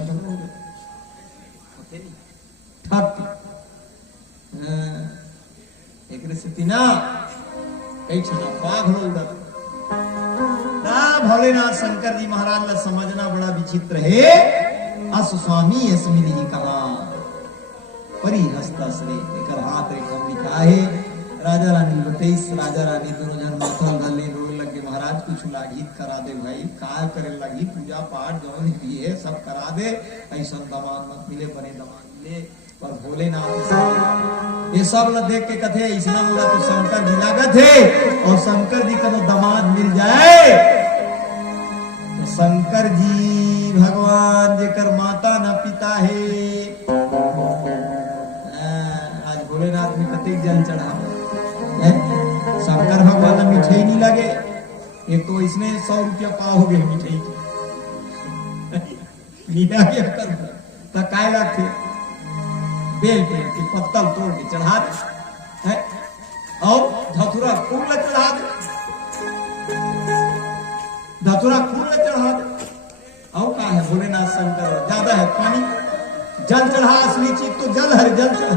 ठग एक स्थिति ना भोलेनाथ शंकर जी महाराज ला समझना बड़ा विचित्र है। अस स्वामी अस्मिन ही कहा परी हस्ता श्री एकर हाथ रेखा लिखा है। राजा रानी लुटेस, राजा रानी दोनों जन माथा गले रोए लगे महाराज कुछ लागित करा दे भाई, का करे लगी पूजा पाठ जौन भी है सब करा दे, ऐसा दमाद मत मिले बने दमाद मिले। पर भोलेनाथ ये सब ल देख के कथे ऐसा बोला तो शंकर जी लागत है, और शंकर जी का दमाद मिल जाए तो शंकर जी भगवान जेकर माता न पिता है। आज भोलेनाथ में कते जल चढ़ा शंकर भगवान मिठाई नहीं लगे, एक तो इसने 100 रुपया पाव हो गए मिठाई मीठा के कर काय लागते बेल पेड़ की पत्तल तोड़ के चढ़ा दे है? और धतुरा फूल चढ़ा दे, धतुरा फूल चढ़ा दे। और क्या है भोलेनाथ शंकर ज्यादा है पानी, जल चढ़ा, असली चीज तो जल है, जल चढ़ा।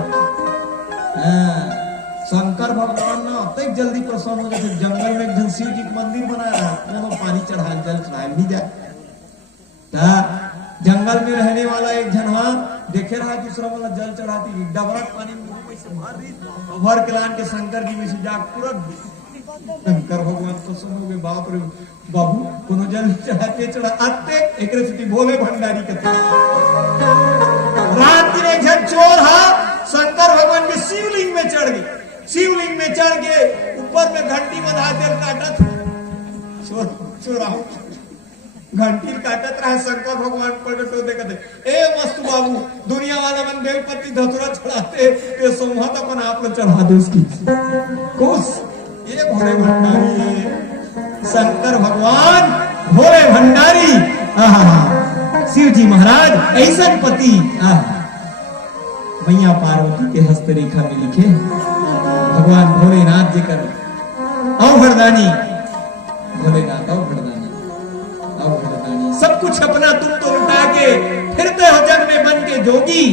शंकर भगवान ना तक जल्दी प्रसन्न हो जाते, जंगल में एक शिव जी मंदिर बनाया है, दोनों पानी चढ़ा जल चढ़ाए नहीं जाए। जंगल में रहने वाला एक जनवा देखे रहा, दूसरा वाला जल चढ़ाती डबरा पानी में से मार रही, भर के लान के शंकर जी में से जाग तुरंत शंकर भगवान प्रसन्न हो गए, बाप रे बाबू कोनो जल चढ़ाते चढ़ा आते एक रेसिपी भोले भंडारी के रात दिन एक जन चोर हा शंकर भगवान के शिवलिंग में चढ़ गई, शिवलिंग में चढ़ के ऊपर में घंटी बधा देर काटत चोर चोराहू घंटी काटत रहा, शंकर भगवान प्रकट होते कहते ए मस्तु बाबू दुनिया वाला मन बेलपत्ती धतुरा चढ़ाते ये सोमहत अपन आप लोग चढ़ा दो उसकी कुछ ये भोले भंडारी है शंकर भगवान भोले भंडारी। शिव जी महाराज ऐसा पति मैया पार्वती के हस्तरेखा में लिखे भगवान भोलेनाथ जी कर अवघड़दानी भोलेनाथ अवघड़दानी सब कुछ अपना तुम तो लुटा के फिरते हो जग में बन के जोगी,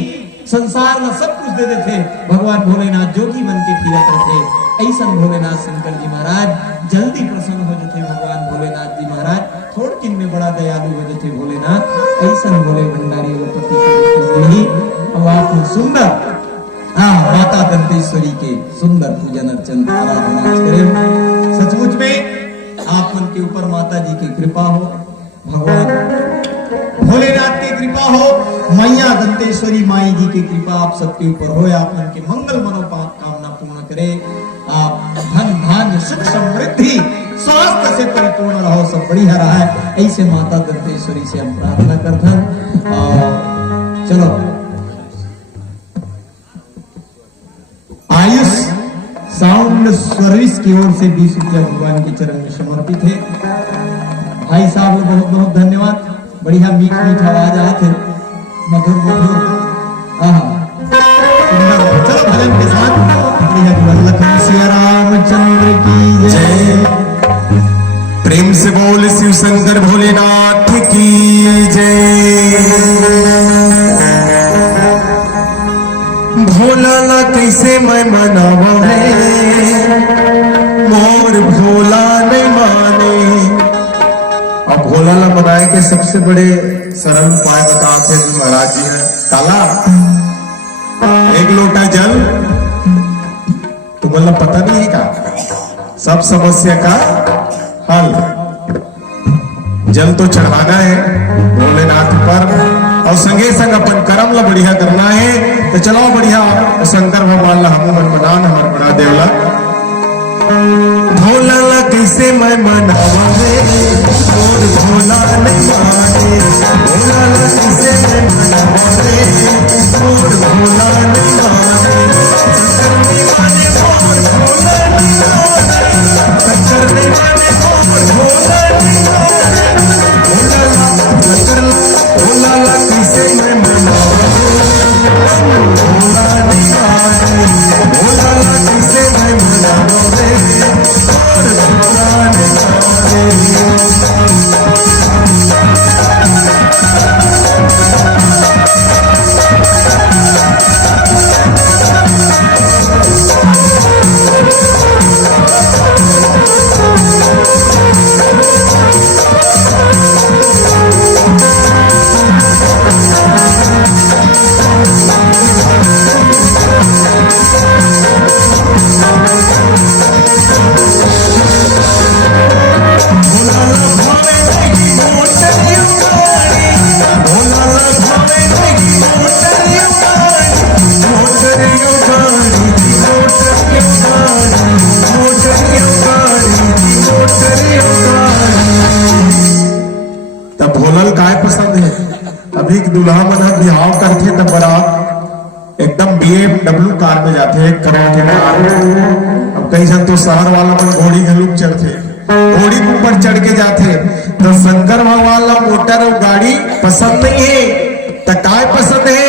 संसार में सब कुछ दे देते भगवान भोलेनाथ जोगी बन के फिरत रहते। ऐसा भोलेनाथ शंकर जी महाराज जल्दी प्रसन्न हो जाते भगवान भोलेनाथ जी महाराज, थोड़ किन में बड़ा दयालु हो जाते भोलेनाथ। ऐसा भोले भंडारी पति को सुंदर माता दंतेश्वरी के सुंदर पूजन अर्चन आराधना करें। सचमुच में आप मन के ऊपर माता जी की कृपा हो, भगवान भोलेनाथ की कृपा हो, मैया दंतेश्वरी माई जी की कृपा आप सबके ऊपर हो, आप मन के मंगल मनोकामना पूर्ण करे, आप धन धान्य सुख समृद्धि स्वास्थ्य से परिपूर्ण रहो, सब बढ़िया रहा है। ऐसे माता दंतेश्वरी से हम प्रार्थना करते हैं। और चलो आयुष साउंड सर्विस की ओर से 20 रुपया भगवान के चरण में समर्पित है। भाई साहब को बहुत बहुत धन्यवाद, बढ़िया मीठ मीठ आवाज आते मधुर मधुर सुंदर। चलो भजन के साथ लखन सिया रामचंद्र की जय, प्रेम से बोल शिव शंकर भोलेनाथ की जय। भोला ला कैसे मैं मनावा है, मोर भोला नहीं माने। अब भोला ला मनाए के सबसे बड़े सरल उपाय बताते हैं महाराज जी है, काला एक लोटा जल, तुम्हें पता नहीं है का सब समस्या का हल। जल तो चढ़ाना है भोलेनाथ पर और संगे संग अपन कर्म ला बढ़िया करना है। तो चलो बढ़िया शंकर भगवान ला हम मन मनान हमार बना देवला। भोला ला कैसे मैं मनावा और भोला नहीं माने, भोला ला कैसे मैं मनावा और भोला नहीं माने। शंकर नहीं माने और भोला नहीं माने, शंकर नहीं माने और भोला नहीं माने। भोला ला शंकर भोला ला कैसे मैं मनावा भोला नहीं माने, भोला ला कैसे मैं मनावा और भोला नहीं माने। तब भोलल काय पसंद है, अभी दुल्हा मन बिहाव करते तब बारात एकदम BMW कार में जाते 1 करोड़ के कार। अब कई जन तो शहर वाला मन घोड़ी घलुक चढ़ते, घोड़ी के ऊपर चढ़ के जाते। तो शंकर भगवान ला मोटर और गाड़ी पसंद नहीं है, तो काय पसंद है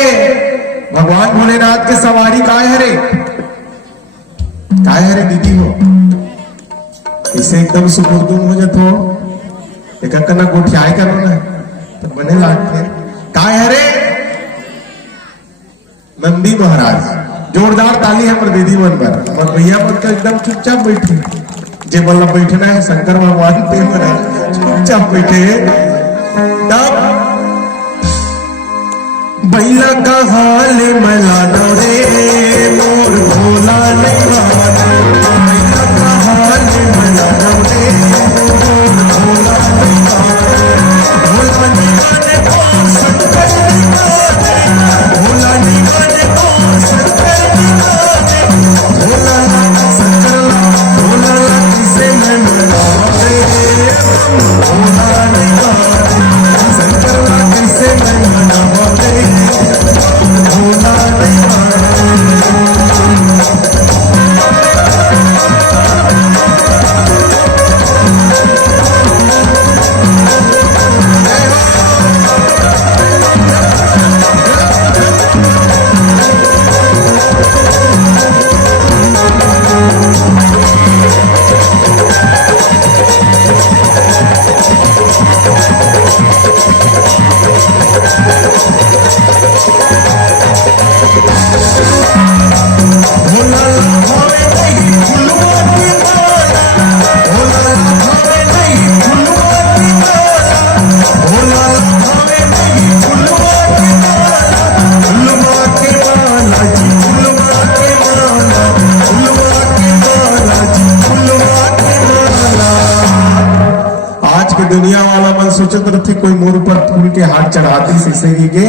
भगवान भोलेनाथ के सवारी काय हरे दीदी हो इसे एकदम सुपुर्दुम हो जात हो एक कना गोठियाए करो ना तो बने लागते काय हरे नंदी महाराज। जोरदार ताली है पर दीदी मन पर और भैया मन का एकदम चुपचाप बैठे जे बोला बैठना है शंकर भगवान पे मरे चुपचाप बैठे। तब बैला का हाल मलाना रे मोर भोला ने गाना बैला का हाल मलाना रे मोर भोला ने गाना भोला ने गाने को शंकर ने गाने भोला ने गाने को शंकर ने गाने भोला शंकर भोला किसे मैं मनावा रे भोला ने गाने शंकर किसे मैं मनावा रे भोला ने गाने। दुनिया वाला मन सोचत रहे कोई मोर पर फूल के हार चढ़ाती शीशे के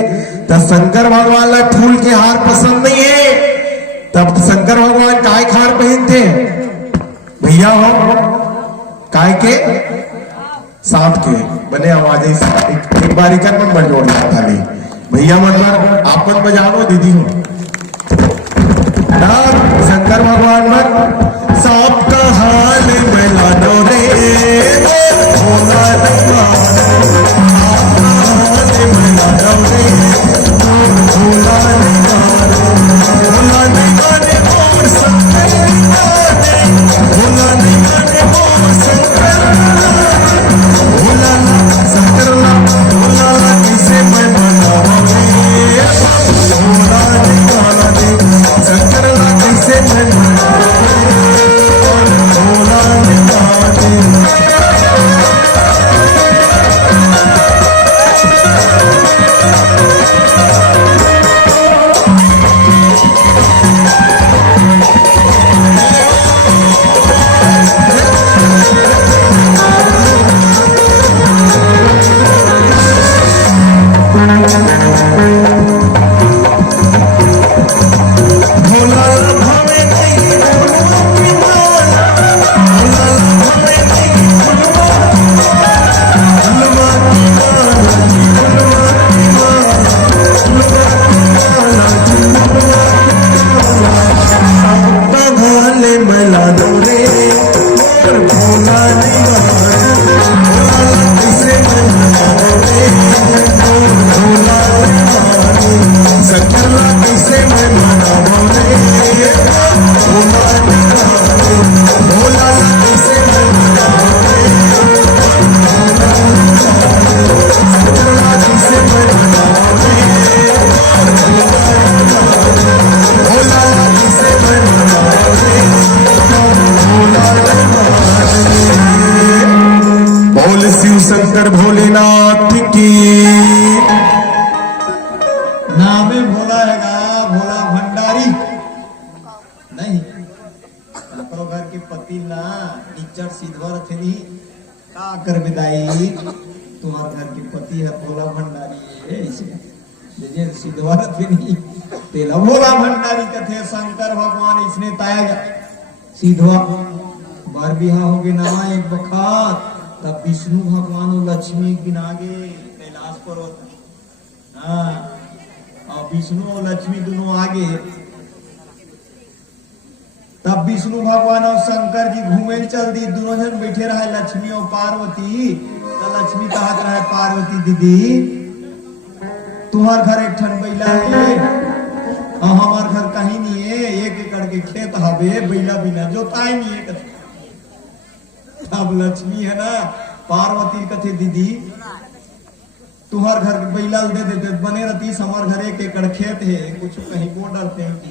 तो शंकर भगवान ला फूल के हार पसंद नहीं है। तब तो शंकर भगवान काय हार पहनते भैया हो काय के सांप के बने आवाज एक बार कर मन बजोड़ था भैया मन पर आपन बजाओ दीदी हो शंकर भगवान मन सांप का हाल मिलानो रे भोला ने गाना सांप का हाल मिलानो रे भोला ने गाने मोर शंकर ने गाने भोला ने गाने मोर शंकर भोला शंकर भोला किसे मैं मनावा रे भोला ने गाने शंकर किसे मैं मनावा रे भोला ने गाने। शंकर भोलेनाथ की नामे भोला हैगा भोला भंडारी नहीं अपनो घर के पति ना नीचर सीधवर थी का कर विदाई तुम्हारे घर के पति है भोला भंडारी है इसे जे सीधवर थी तेला भोला भंडारी कथे शंकर भगवान इसने ताया सीधवा बार बिहा हो गए ना एक बखात तब विष्णु भगवान और लक्ष्मी किनागे कैलाश पर्वत हाँ और विष्णु और लक्ष्मी दोनों आगे तब विष्णु भगवान और शंकर जी घूमे चल दी दोनों जन बैठे रहे लक्ष्मी और पार्वती तो लक्ष्मी कहा रहे पार्वती दीदी तुम्हार घर एक ठन बैला है हाँ हमार घर कहीं नहीं है, 1 एकड़ के खेत हवे, बैला बिना जोताई नहीं है कथे। अब लक्ष्मी है ना पार्वती कथे दीदी तुम्हार घर बैला दे देते बने रहती, हमार घर 1 एकड़ खेत है, कुछ कहीं को डरते हैं कि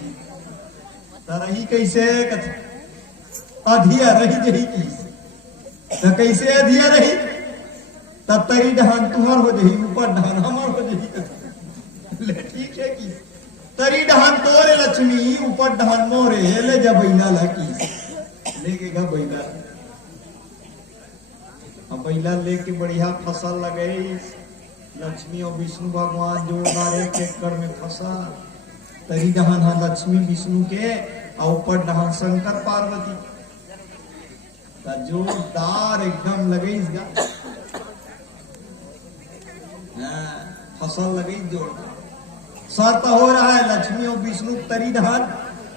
रही कैसे कथे अधिया रही जही की तो कैसे अधिया रही तब तरी डहान तुहर हो जही, ऊपर डहान हमार हो जही। ले ठीक है कि तरी डहान तोरे लक्ष्मी, ऊपर डहान मोरे, ले जा बैला ला की लेके गा बैला। अब बैला लेके बढ़िया फसल लगाई, लक्ष्मी और विष्णु भगवान जोरदार 1 एकड़ में फसल। तरी डहान हाँ लक्ष्मी विष्णु के और ऊपर डहान शंकर पार्वती जोरदार एकदम लगे फसल लगी जोरदार। शर्त हो रहा है लक्ष्मी और विष्णु तरी डहान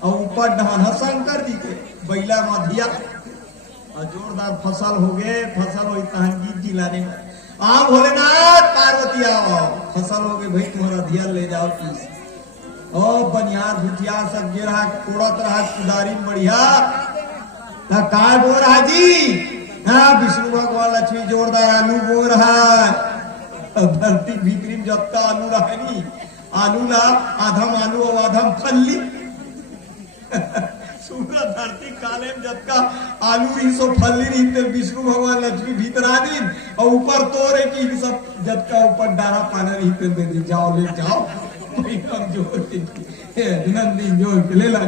और ऊपर डहान शंकर जी के बैला मधिया और जोरदार फसल हो गए। फसल हो गीत जिलाने में आ भोलेनाथ पार्वती आओ, फसल हो गए भाई तुम्हारा धिया ले जाओ पीस। ओ बनियार भुटियार सब गे रहा कोड़त रहा कुदारी बढ़िया काय बो रहा जी। हाँ विष्णु भगवान लक्ष्मी जोरदार आलू बो रहा, धरती भीतरी में जब का आलू रहा नहीं, आलू ला आधम आलू और आधम फल्ली सूरज धरती काले में जब का आलू रही सो फल्ली रही तो विष्णु भगवान लक्ष्मी भीतर आ दिन और ऊपर तोरे की सब जब का ऊपर डारा पाना रही तो दे जाओ ले जाओ जोर के ले ला।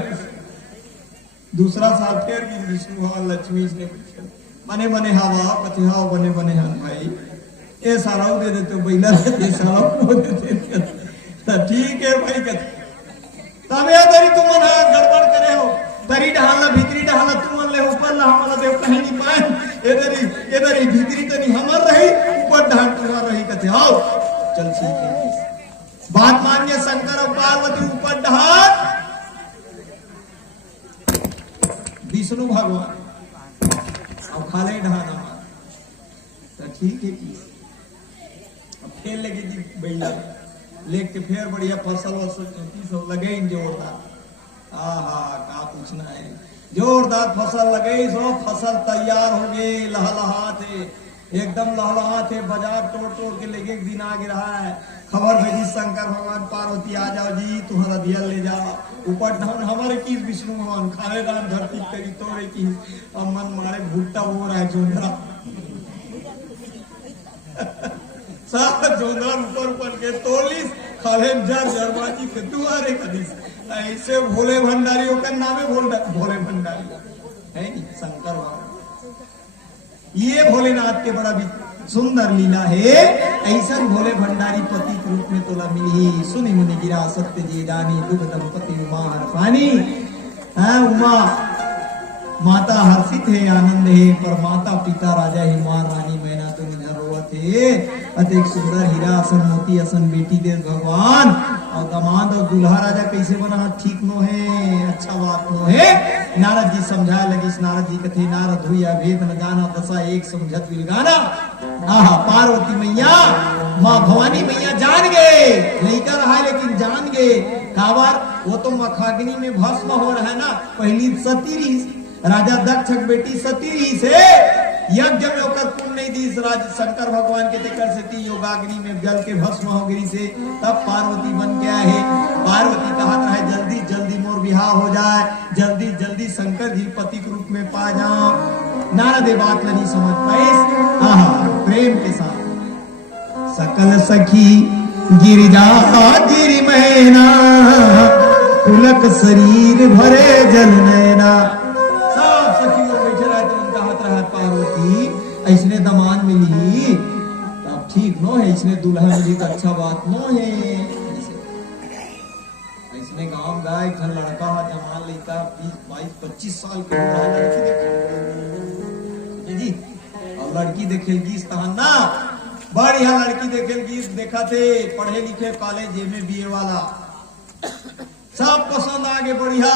दूसरा साल फिर भी विष्णु भगवान लक्ष्मी ने बने बने हवा कथे हाव बने बने हाँ भाई ये सारा दे देते बैला देते सारा दे देते ठीक है भाई कथे तब ये तरी तुम गड़बड़ करे हो, तरी डहाला भीतरी डहाला तुम ले ऊपर ला हमारा देव कहीं नहीं पाए, इधर भीतरी तो नहीं हमार रही, ऊपर ढाल तुम्हार रही कथे आओ चल ठीक है। बात मानिए शंकर और पार्वती ऊपर ढाल विष्णु भगवान अब खाले ढहाना तो ठीक है कि अब फिर लगे जी बैला लेके फिर बढ़िया फसल वसल लगे जोरदार। आहा का पूछना है, जोरदार फसल लगे सो फसल तैयार हो गए, लहलहा थे एकदम लहलहा थे, बाजार तोड़ तोड़ के लेके एक दिन आगे रहा है खबर भेजी शंकर भगवान पार्वती आ जाओ जी तुम्हारा दिया ले जाओ। ऊपर धन हमारे की विष्णु भगवान खाले दान धरती करी तोड़े की और मन मारे भुट्टा हो रहा है जोंधरा सब जोंधरा ऊपर ऊपर के तोलिस खाले जर जरबाजी के दुआरे कदीस ऐसे भोले भंडारियों का नाम है भोले भंडारी है नहीं शंकर भगवान। ये भोलेनाथ के बड़ा भी सुंदर लीला है, ऐसा भोले भंडारी पति के रूप में तोला मिली। सुनी मुनि गिरा सत्य जी दानी दुख दंपति उमा हर्षानी। उमा माता हर्षित है आनंद है, पर माता पिता राजा हिमार रानी मैना तो निधर रोवत है। अतिक सुंदर हीरा असन मोती असन बेटी दे भगवान और दामाद और दूल्हा राजा कैसे बना ठीक नो है, अच्छा बात नो है। नारद जी समझाए लगे, नारद जी कथे नारद हुआ भेद न जाना दशा एक समझत विल गाना। आहा पार्वती मैया माँ भवानी मैया जान गए, लड़का रहा लेकिन जान गए काबर वो तो मखाग्नि में भस्म हो रहा है ना। पहली सती रही राजा दक्ष बेटी सती रही से यज्ञ में होकर पुण्य नहीं दी राज शंकर भगवान के तेकर से थी योगाग्नि में जल के भस्म हो गई से तब पार्वती बन गया है। पार्वती कहा है जल्दी जल्दी मोर विवाह हो जाए, जल्दी जल्दी शंकर जी पति के रूप में पा जाओ। नारद बात नहीं समझ पाए प्रेम के साथ सकल सखी गिरिजा गिरि मैना पुलक शरीर भरे जल नैना। सब सखी लोग बैठे रहते उनका हाथ रहा पार्वती ऐसने दमान मिली तब ठीक नो है, इसने दुल्हा मिली तो अच्छा बात नो है। ऐसने गांव गाय घर लड़का जमान लेता 20-22-25 साल के लड़की जी और लड़की देखेगी ना बढ़िया लड़की देखेगी देखा थे पढ़े लिखे कॉलेज MA-BA वाला सब पसंद आगे बढ़िया।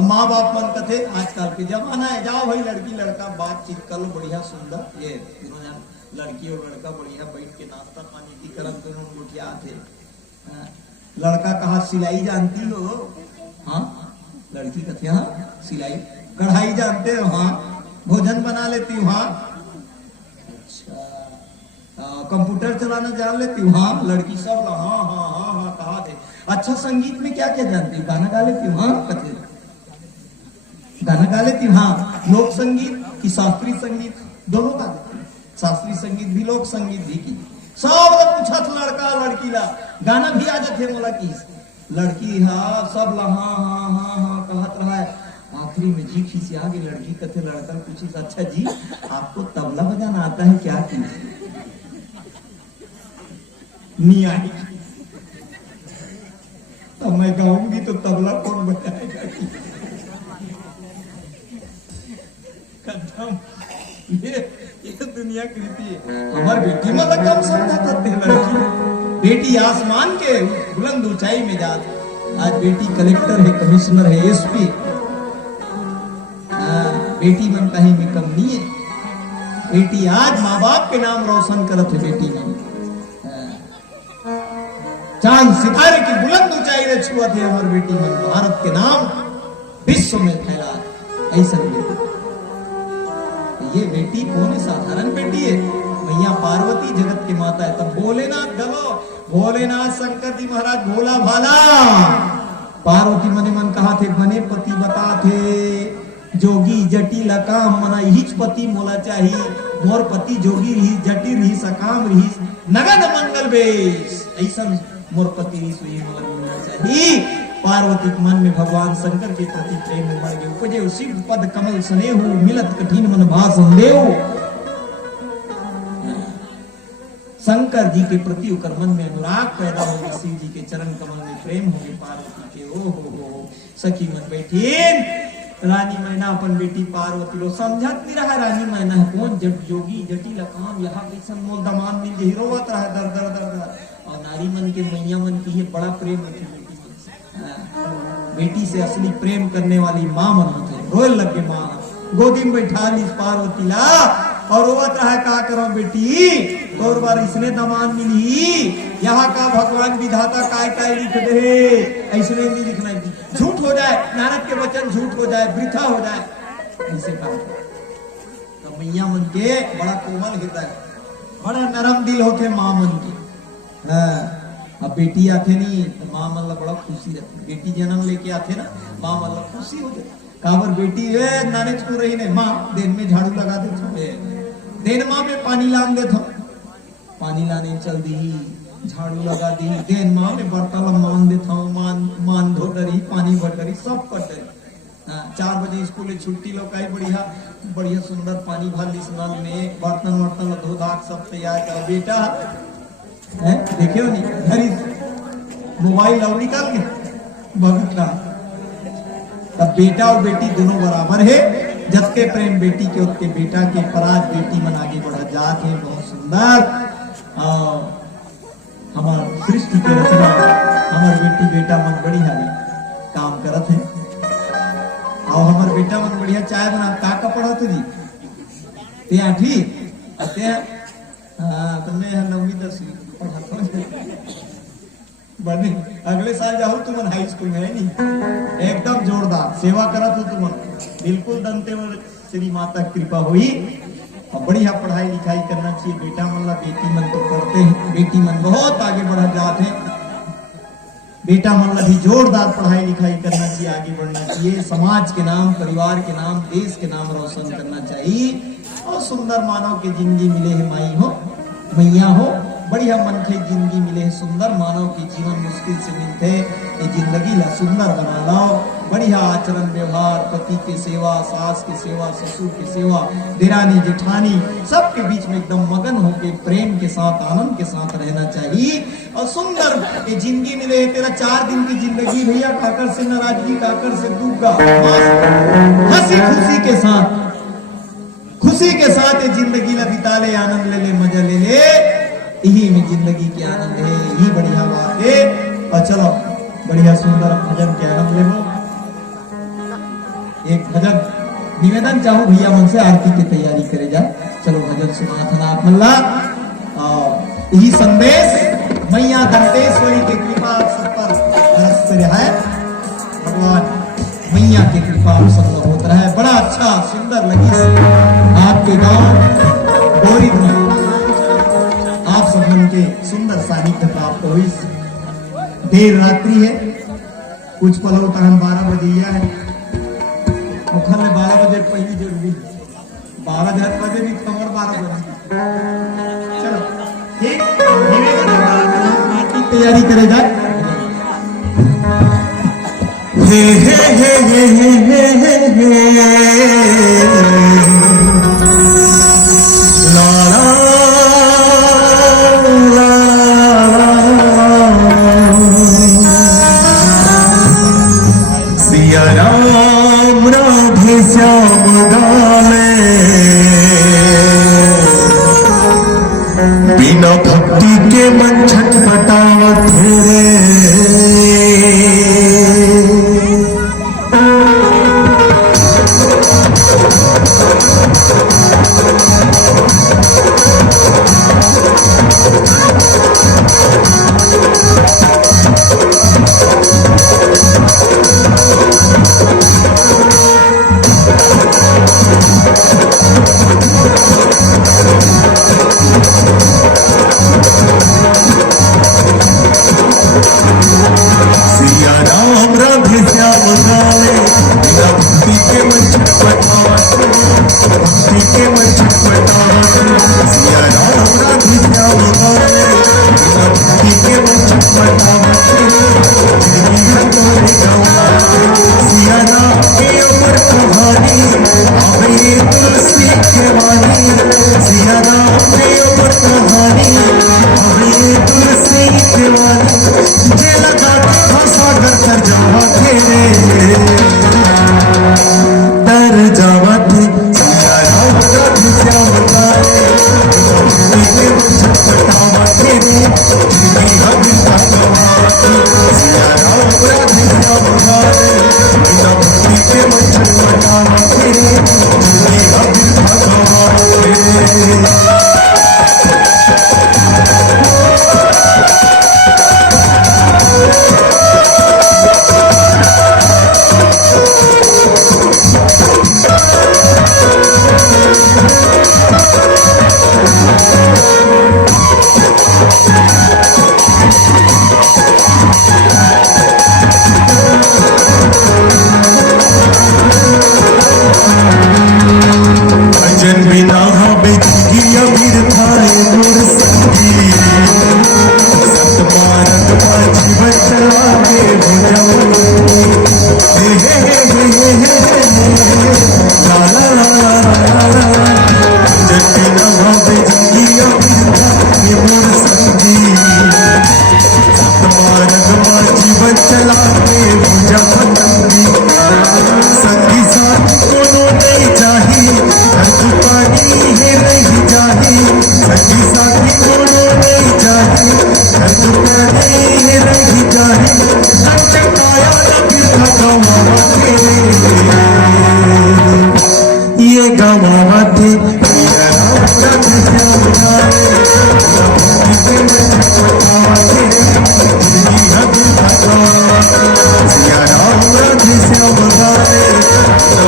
माँ बाप मन कथे आजकल के जमाना है जाओ भाई लड़की लड़का बातचीत कर लो बढ़िया सुंदर ये लड़की और लड़का बढ़िया बैठ के नाश्ता पानी की करम दोनों गोटिया थे लड़का कहा सिलाई जानती हो? हाँ। लड़की कहती हाँ सिलाई। कढ़ाई जानते हो? हाँ। भोजन बना लेती हूँ? हाँ। अच्छा। कंप्यूटर चलाना जान लेती हूँ? हाँ। लड़की सब हाँ हाँ हाँ हाँ कहा दे। अच्छा संगीत में क्या क्या जानती हूँ? गाना गा लेती हूँ? हाँ। कहते गाना गा लेती हूँ? हाँ। लोक संगीत की शास्त्रीय संगीत दोनों गा लेती हूँ। शास्त्रीय संगीत भी लोक संगीत भी की सब पूछा लड़का लड़की ला गाना भी आ जाते मोला की लड़की हाँ सब ला हाँ हाँ हाँ हाँ कहत रहा है। आखिरी में जी खींची आ गई लड़की कहते लड़का पूछी अच्छा जी आपको तबला बजाना आता है क्या? की नहीं आई तो मैं गाऊंगी तो तबला कौन बजाएगा? खत्म। ये दुनिया की रीति है। हमारी बेटी मतलब कम समझा करते हैं लड़की। बेटी आसमान के बुलंद ऊंचाई में जाती। आज बेटी कलेक्टर है, कमिश्नर है, एसपी। बेटी मन कहीं में कम नहीं है। बेटी आज माँ बाप के नाम रोशन करत है। बेटी मन चांद सितारे की बुलंद ऊंचाई रे छुआ थे। हमारी बेटी मन भारत के नाम विश्व में फैला। ऐसा बेटी ये बेटी कौन है? साधारण बेटी है। मैया पार्वती जगत की माता है। तब भोलेनाथ गलो भोलेनाथ शंकर जी महाराज भोला भाला। पार्वती मने मन कहा थे बने पति बता थे जोगी जटिल काम मना हिच पति मोला चाहिए। मोर पति जोगी रही जटिल रही सकाम रही नगद मंगल बेश। ऐसा मोर पति रही सुई मोला मिलना चाहिए। पार्वती के मन में भगवान शंकर के प्रति प्रेम उमड़ गए। उपजे शिव पद कमल स्नेहु मिलत कठिन मन भाषण देव। शंकर जी के प्रति उकर मन में अनुराग पैदा हो गया। शिव जी के चरण कमल में प्रेम हो गए। पार्वती के ओ हो सखी मन बैठी रानी मैना अपन बेटी पार्वती लो समझत नहीं रहा। रानी मैना है कौन जट जोगी जटिल काम यहाँ कैसन मोल दमान मिल जे रोवत रहा दर दर दर दर। और नारी मन के मैया मन की बड़ा प्रेम होती है बेटी से। असली प्रेम करने वाली माँ मन होते रोए लगे माँ गोदी में बैठा ली पार्वती ला और रोवत रहा का करो बेटी और बार इसने दमान मिली। यहाँ का भगवान विधाता काय काय लिख दे ऐसे नहीं लिखना झूठ हो जाए। नारद के वचन झूठ हो जाए वृथा हो जाए ऐसे कहा। तो मैया मन के बड़ा कोमल हृदय बड़ा नरम दिल होते माँ मन के। अब बेटी आते नहीं तो माँ मतलब बड़ा खुशी रहती। बेटी जन्म लेके आते ना माँ मतलब खुशी हो जाती। काबर बेटी नाने छू रही ने माँ दिन में झाड़ू लगा दे दिन माँ में पानी लान दे था पानी लाने चल दी झाड़ू लगा दी। दिन माँ में बर्तन मान दे था मान धो डरी पानी भर डरी सब कर दे। 4 बजे स्कूल छुट्टी लोग आई बढ़िया बढ़िया सुंदर पानी भर ली स्नान में बर्तन वर्तन धो धाक सब तैयार कर। बेटा है देखे हो नहीं घरी मोबाइल और निकाल के भगत रहा। तब बेटा और बेटी दोनों बराबर है। जबके प्रेम बेटी के उतके बेटा के पराज बेटी मन आगे बढ़ा जात है। बहुत सुंदर हमार सृष्टि के रचना हमार बेटी बेटा मन बढ़िया काम करत है। और हमार बेटा मन बढ़िया चाय बना का पढ़ा तुझी ते आठी ते तुमने 9वीं 10वीं बने अगले साल जाओ तुम हाई स्कूल में है नहीं एकदम जोरदार सेवा करा तो तुम बिल्कुल दंते श्री माता कृपा हुई। और बढ़िया पढ़ाई लिखाई करना चाहिए। बेटा मन बेटी मन तो करते हैं। बेटी मन बहुत आगे बढ़ा जाते हैं। बेटा मन भी जोरदार पढ़ाई लिखाई करना चाहिए आगे बढ़ना चाहिए। समाज के नाम परिवार के नाम देश के नाम रोशन करना चाहिए। और सुंदर मानव की जिंदगी मिले है माई हो मैया हो बढ़िया मन के जिंदगी मिले। सुंदर मानव की जीवन मुश्किल से मिलते ये जिंदगी ला सुंदर बना लाओ। बढ़िया आचरण व्यवहार पति की सेवा सास की सेवा ससुर की सेवा देरानी जेठानी सबके बीच में एकदम मगन होके प्रेम के साथ आनंद के साथ रहना चाहिए। और सुंदर ये जिंदगी मिले। तेरा 4 दिन की जिंदगी भैया काकर से नाराजगी काकर से दुख का हंसी खुशी के साथ ये जिंदगी ला बिता ले आनंद ले ले मजा ले ले। यही में जिंदगी के आनंद है। यही बढ़िया बात है। और चलो बढ़िया सुंदर भजन के आनंद ले लो। एक भजन निवेदन चाहूं भैया मन से आरती की तैयारी करे जाए। चलो भजन सुना था आप मल्ला। यही संदेश मैया दंतेश्वरी की कृपा आप सब पर बरसते रहे। भगवान मैया की कृपा आप सब पर होता रहे। बड़ा अच्छा सुंदर लगी आपके गांव बोरिद में आप सब मन के सुंदर साहित्य प्राप्त हुई। देर रात्रि है, कुछ पल होता हम 12 बजे है मुखल ने 12 बजे पहली जरूरी 12 बजे भी खबर 12 बजे। चलो ठीक की तैयारी करे जाए। हे हे हे हे हे हे हे ला ला ला सिया राम राधे श्याम गाले बिना भक्ति के मन छटपटावत रे। सिया राम राधे श्याम गाले बिना भक्ति के मन छटपटावत भक्ति के मन छटपटावत। सिया राम राधे श्याम गाले बिना भक्ति के मन छटपटावत। सिया राम की अमर कहानी आवे तुलसी के वाणी। सिया राम की अमर कहानी आवे तुलसी के वाणी। जे लगा सागर तर जावा थे तर जावा थे। सिया राम राधे श्याम गाले भक्ति के मन छटपटावा थे जिंदगी हमें भगवान। सिया राम राधे श्याम गाले बिना भक्ति के मन छटपटावा थे जिंदगी हमें भगवान। भजन बिना हमें जिंदगी अमीर थाए मोर संगी। सतमारग का जीवन चलावे हो जाऊं। हे हे हे हे हे हे ला ला ला ला ला। भजन बिना हमें जिंदगी अमीर थाए मोर संगी। सतमारग का जीवन चलावे हो जाऊं। संगी साथ कोनो नहीं चाहिए हर पानी है नहीं चाहिए। संगी साथी कोनो नहीं चाहिए हर पानी है नहीं चाहिए। चकाया न फिर गवावा थे ये गवावा थे। सिया राम राधे श्याम गाले भक्ति के मन छटपटावा थे जिंदगी हमें भगवान। सिया राम राधे श्याम गाले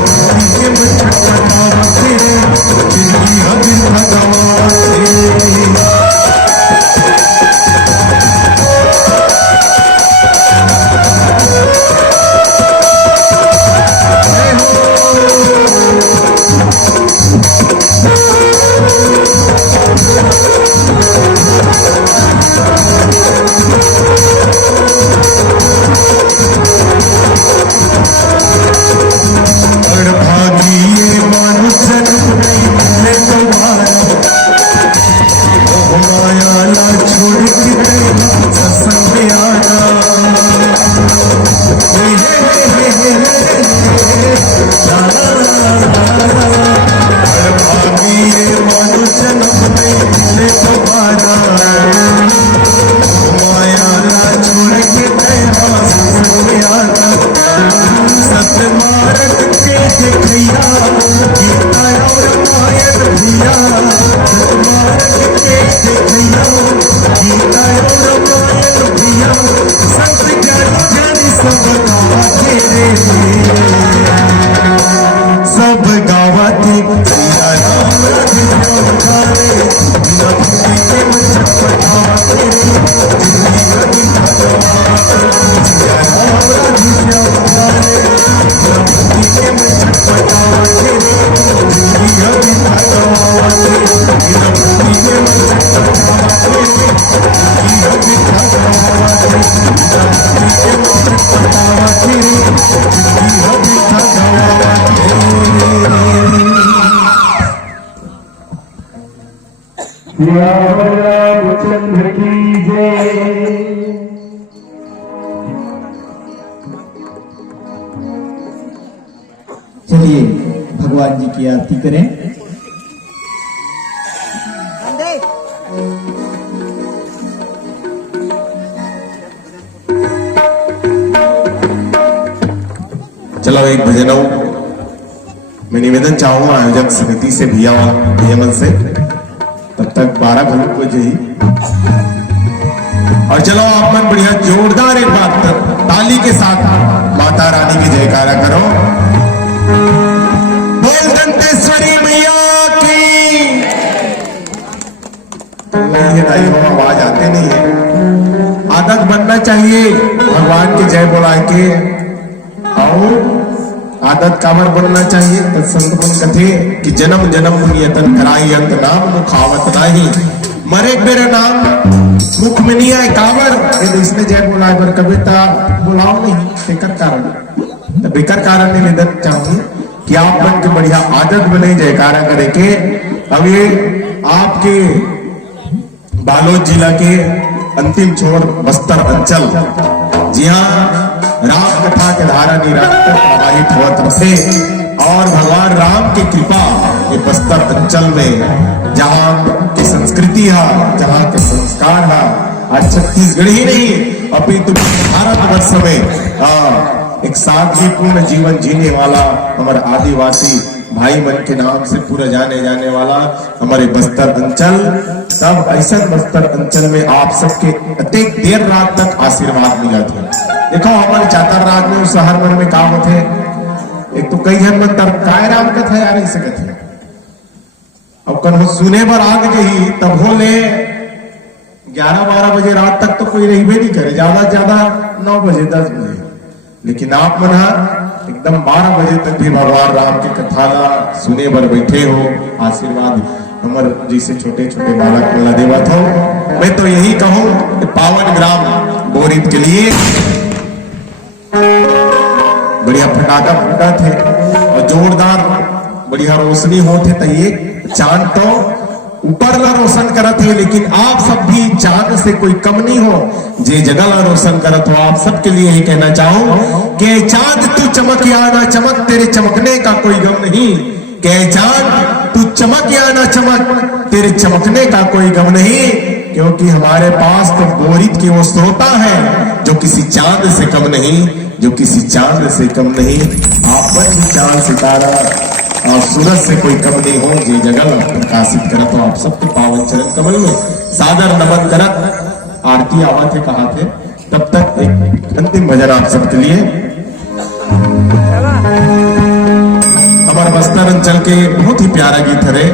भक्ति के मन छटपटावा थे जिंदगी हमें भगवान। जय हो पटवाती सिया राम राधे श्याम प्यारे बिना भक्ति के मन छटपटाते जिंदगी लगी भगवान सिया राम राधे श्याम प्यारे बिना भक्ति के मन छटपटाते जिंदगी लगी भगवान बिना भक्ति के मन छटपटाते जिंदगी लगी भगवान बिना भक्ति के मन छटपटाते जिंदगी लगी भगवान। रामचंद्र की जय। चलिए भगवान जी की आरती करें। चलो एक भजन मैं निवेदन चाहूंगा आयोजक समिति से भैया से तब तक 12 बजे ही और चलो आप मन बढ़िया जोरदार एक बात ताली के साथ माता रानी की जयकारा करो। बोल दंतेश्वरी मैया की। नहीं हो आवाज आते नहीं है, आदत बनना चाहिए भगवान की जय बोला के और आदत कामर बनना चाहिए। संत बन कथे कि जन्म जन्म नियतन कराई अंत नाम मुखावत नाही मरे मेरा नाम मुख में नहीं आए कावर। इसने जय बोला पर कविता बुलाओ नहीं बेकर कारण तो बेकर कारण निवेदन चाहूंगी कि आप बन के बढ़िया आदत बने जयकारा करे के। अब ये आपके बालोद जिला के अंतिम छोर बस्तर अंचल, जी हाँ, राम कथा के धारा निरंतर प्रवाहित होत रहे और भगवान राम की कृपा ये बस्तर अंचल में जहाँ की संस्कृति है, जहाँ के संस्कार है, आज छत्तीसगढ़ ही नहीं अपितु भारतवर्ष में एक सादगीपूर्ण जीवन जीने वाला हमारे आदिवासी भाई मन के नाम से पूरा जाने जाने वाला हमारे बस्तर अंचल। तब ऐसा बस्तर अंचल में आप सबके अत्यंत देर रात तक आशीर्वाद मिला था। देखो हमारे चातर रात में उस शहर मन में काम थे एक तो कई जन मन तर काय राम कथा यार ऐसे कथे अब कल सुने पर आग गई तब हो ले 11-12 बजे रात तक तो कोई रही भी नहीं करे, ज्यादा से ज्यादा 9 बजे 10 बजे, लेकिन आप मन एकदम 12 बजे तक भी भगवान राम की कथा सुने पर बैठे हो। आशीर्वाद हमारे जैसे छोटे छोटे बालक वाला देवत हो। मैं तो यही कहूं कि पावन ग्राम बोरित के लिए बढ़िया फटाका फूटा थे और जोरदार बढ़िया रोशनी होते तो ये चांद तो ऊपर ला रोशन करत है, लेकिन आप सब भी चांद से कोई कम नहीं हो जे जगह ला रोशन करत हो। आप सबके लिए ही कहना चाहूं कि चांद तू चमक या ना चमक तेरे चमकने का कोई गम नहीं, के चांद तू चमक या ना चमक तेरे चमकने का कोई गम नहीं, क्योंकि हमारे पास तो बोरित की वो श्रोता है जो किसी चांद से कम नहीं, जो किसी चांद से कम नहीं। आप पर भी चांद सितारा और सूरज से कोई कम नहीं हो ये जगह प्रकाशित करत हो। आप सबके पावन चरण कमल में सादर नमन करत आरती आवा थे कहा थे। तब तक एक अंतिम भजन आप सबके लिए हमारे बस्तर अंचल के बहुत ही प्यारा गीत है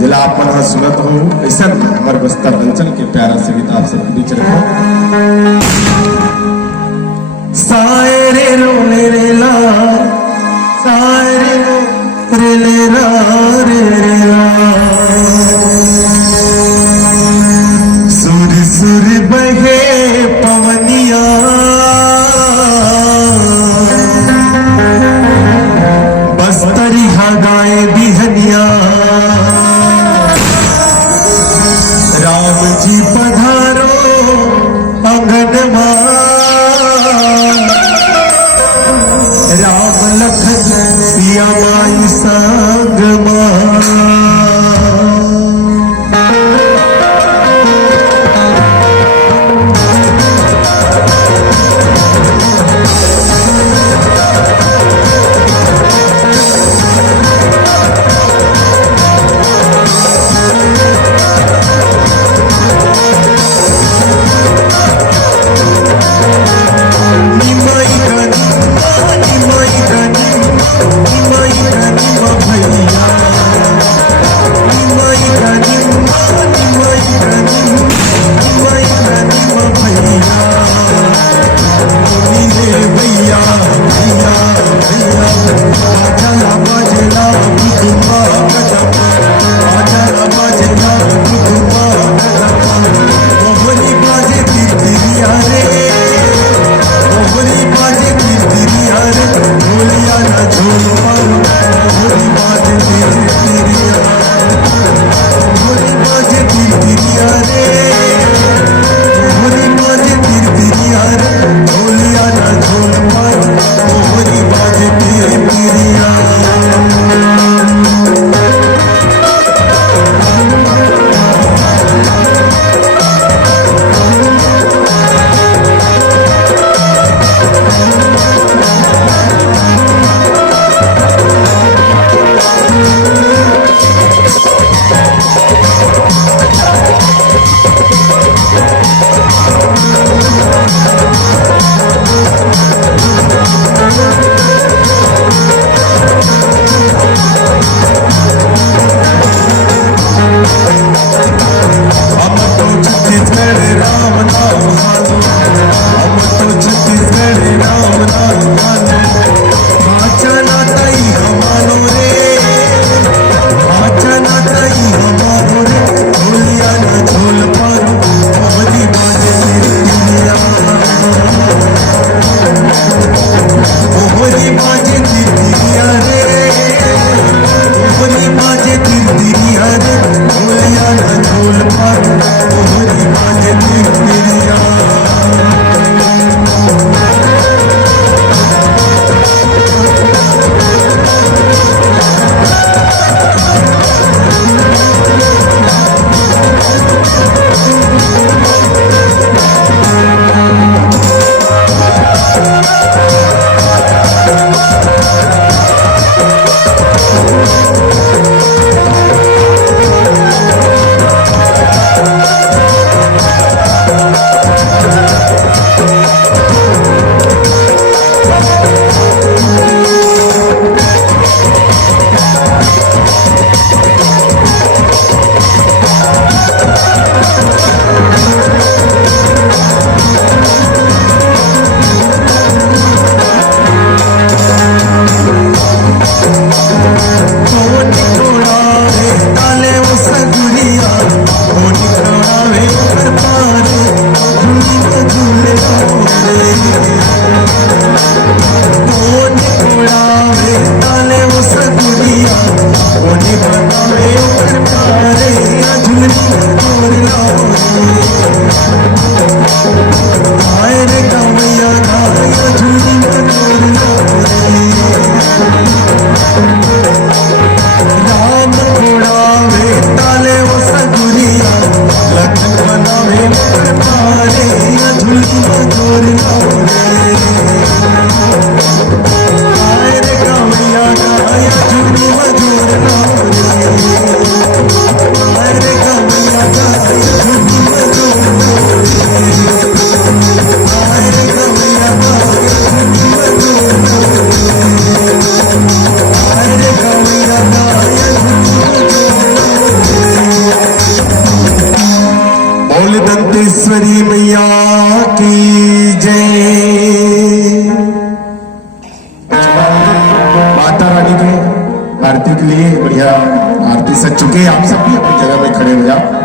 जिला आप मन सुनत हो ऐसा हमारे बस्तर अंचल के प्यारा से गीत आप सबके बीच रखो। सायरे रोने रे ला सायरे रे ले रा रे रे रा सुर सुर बहे पवनिया बस्तरिया गाए बिहनिया राम जी पधारो अंगनमा राम लखन सिया दंतेश्वरी मैया की जय। माता रानी के आरती के लिए बढ़िया आरती सज चुके, आप सब भी अपनी जगह में खड़े हो जाओ।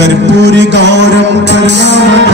कर्पूरी गौरम करुणावतारम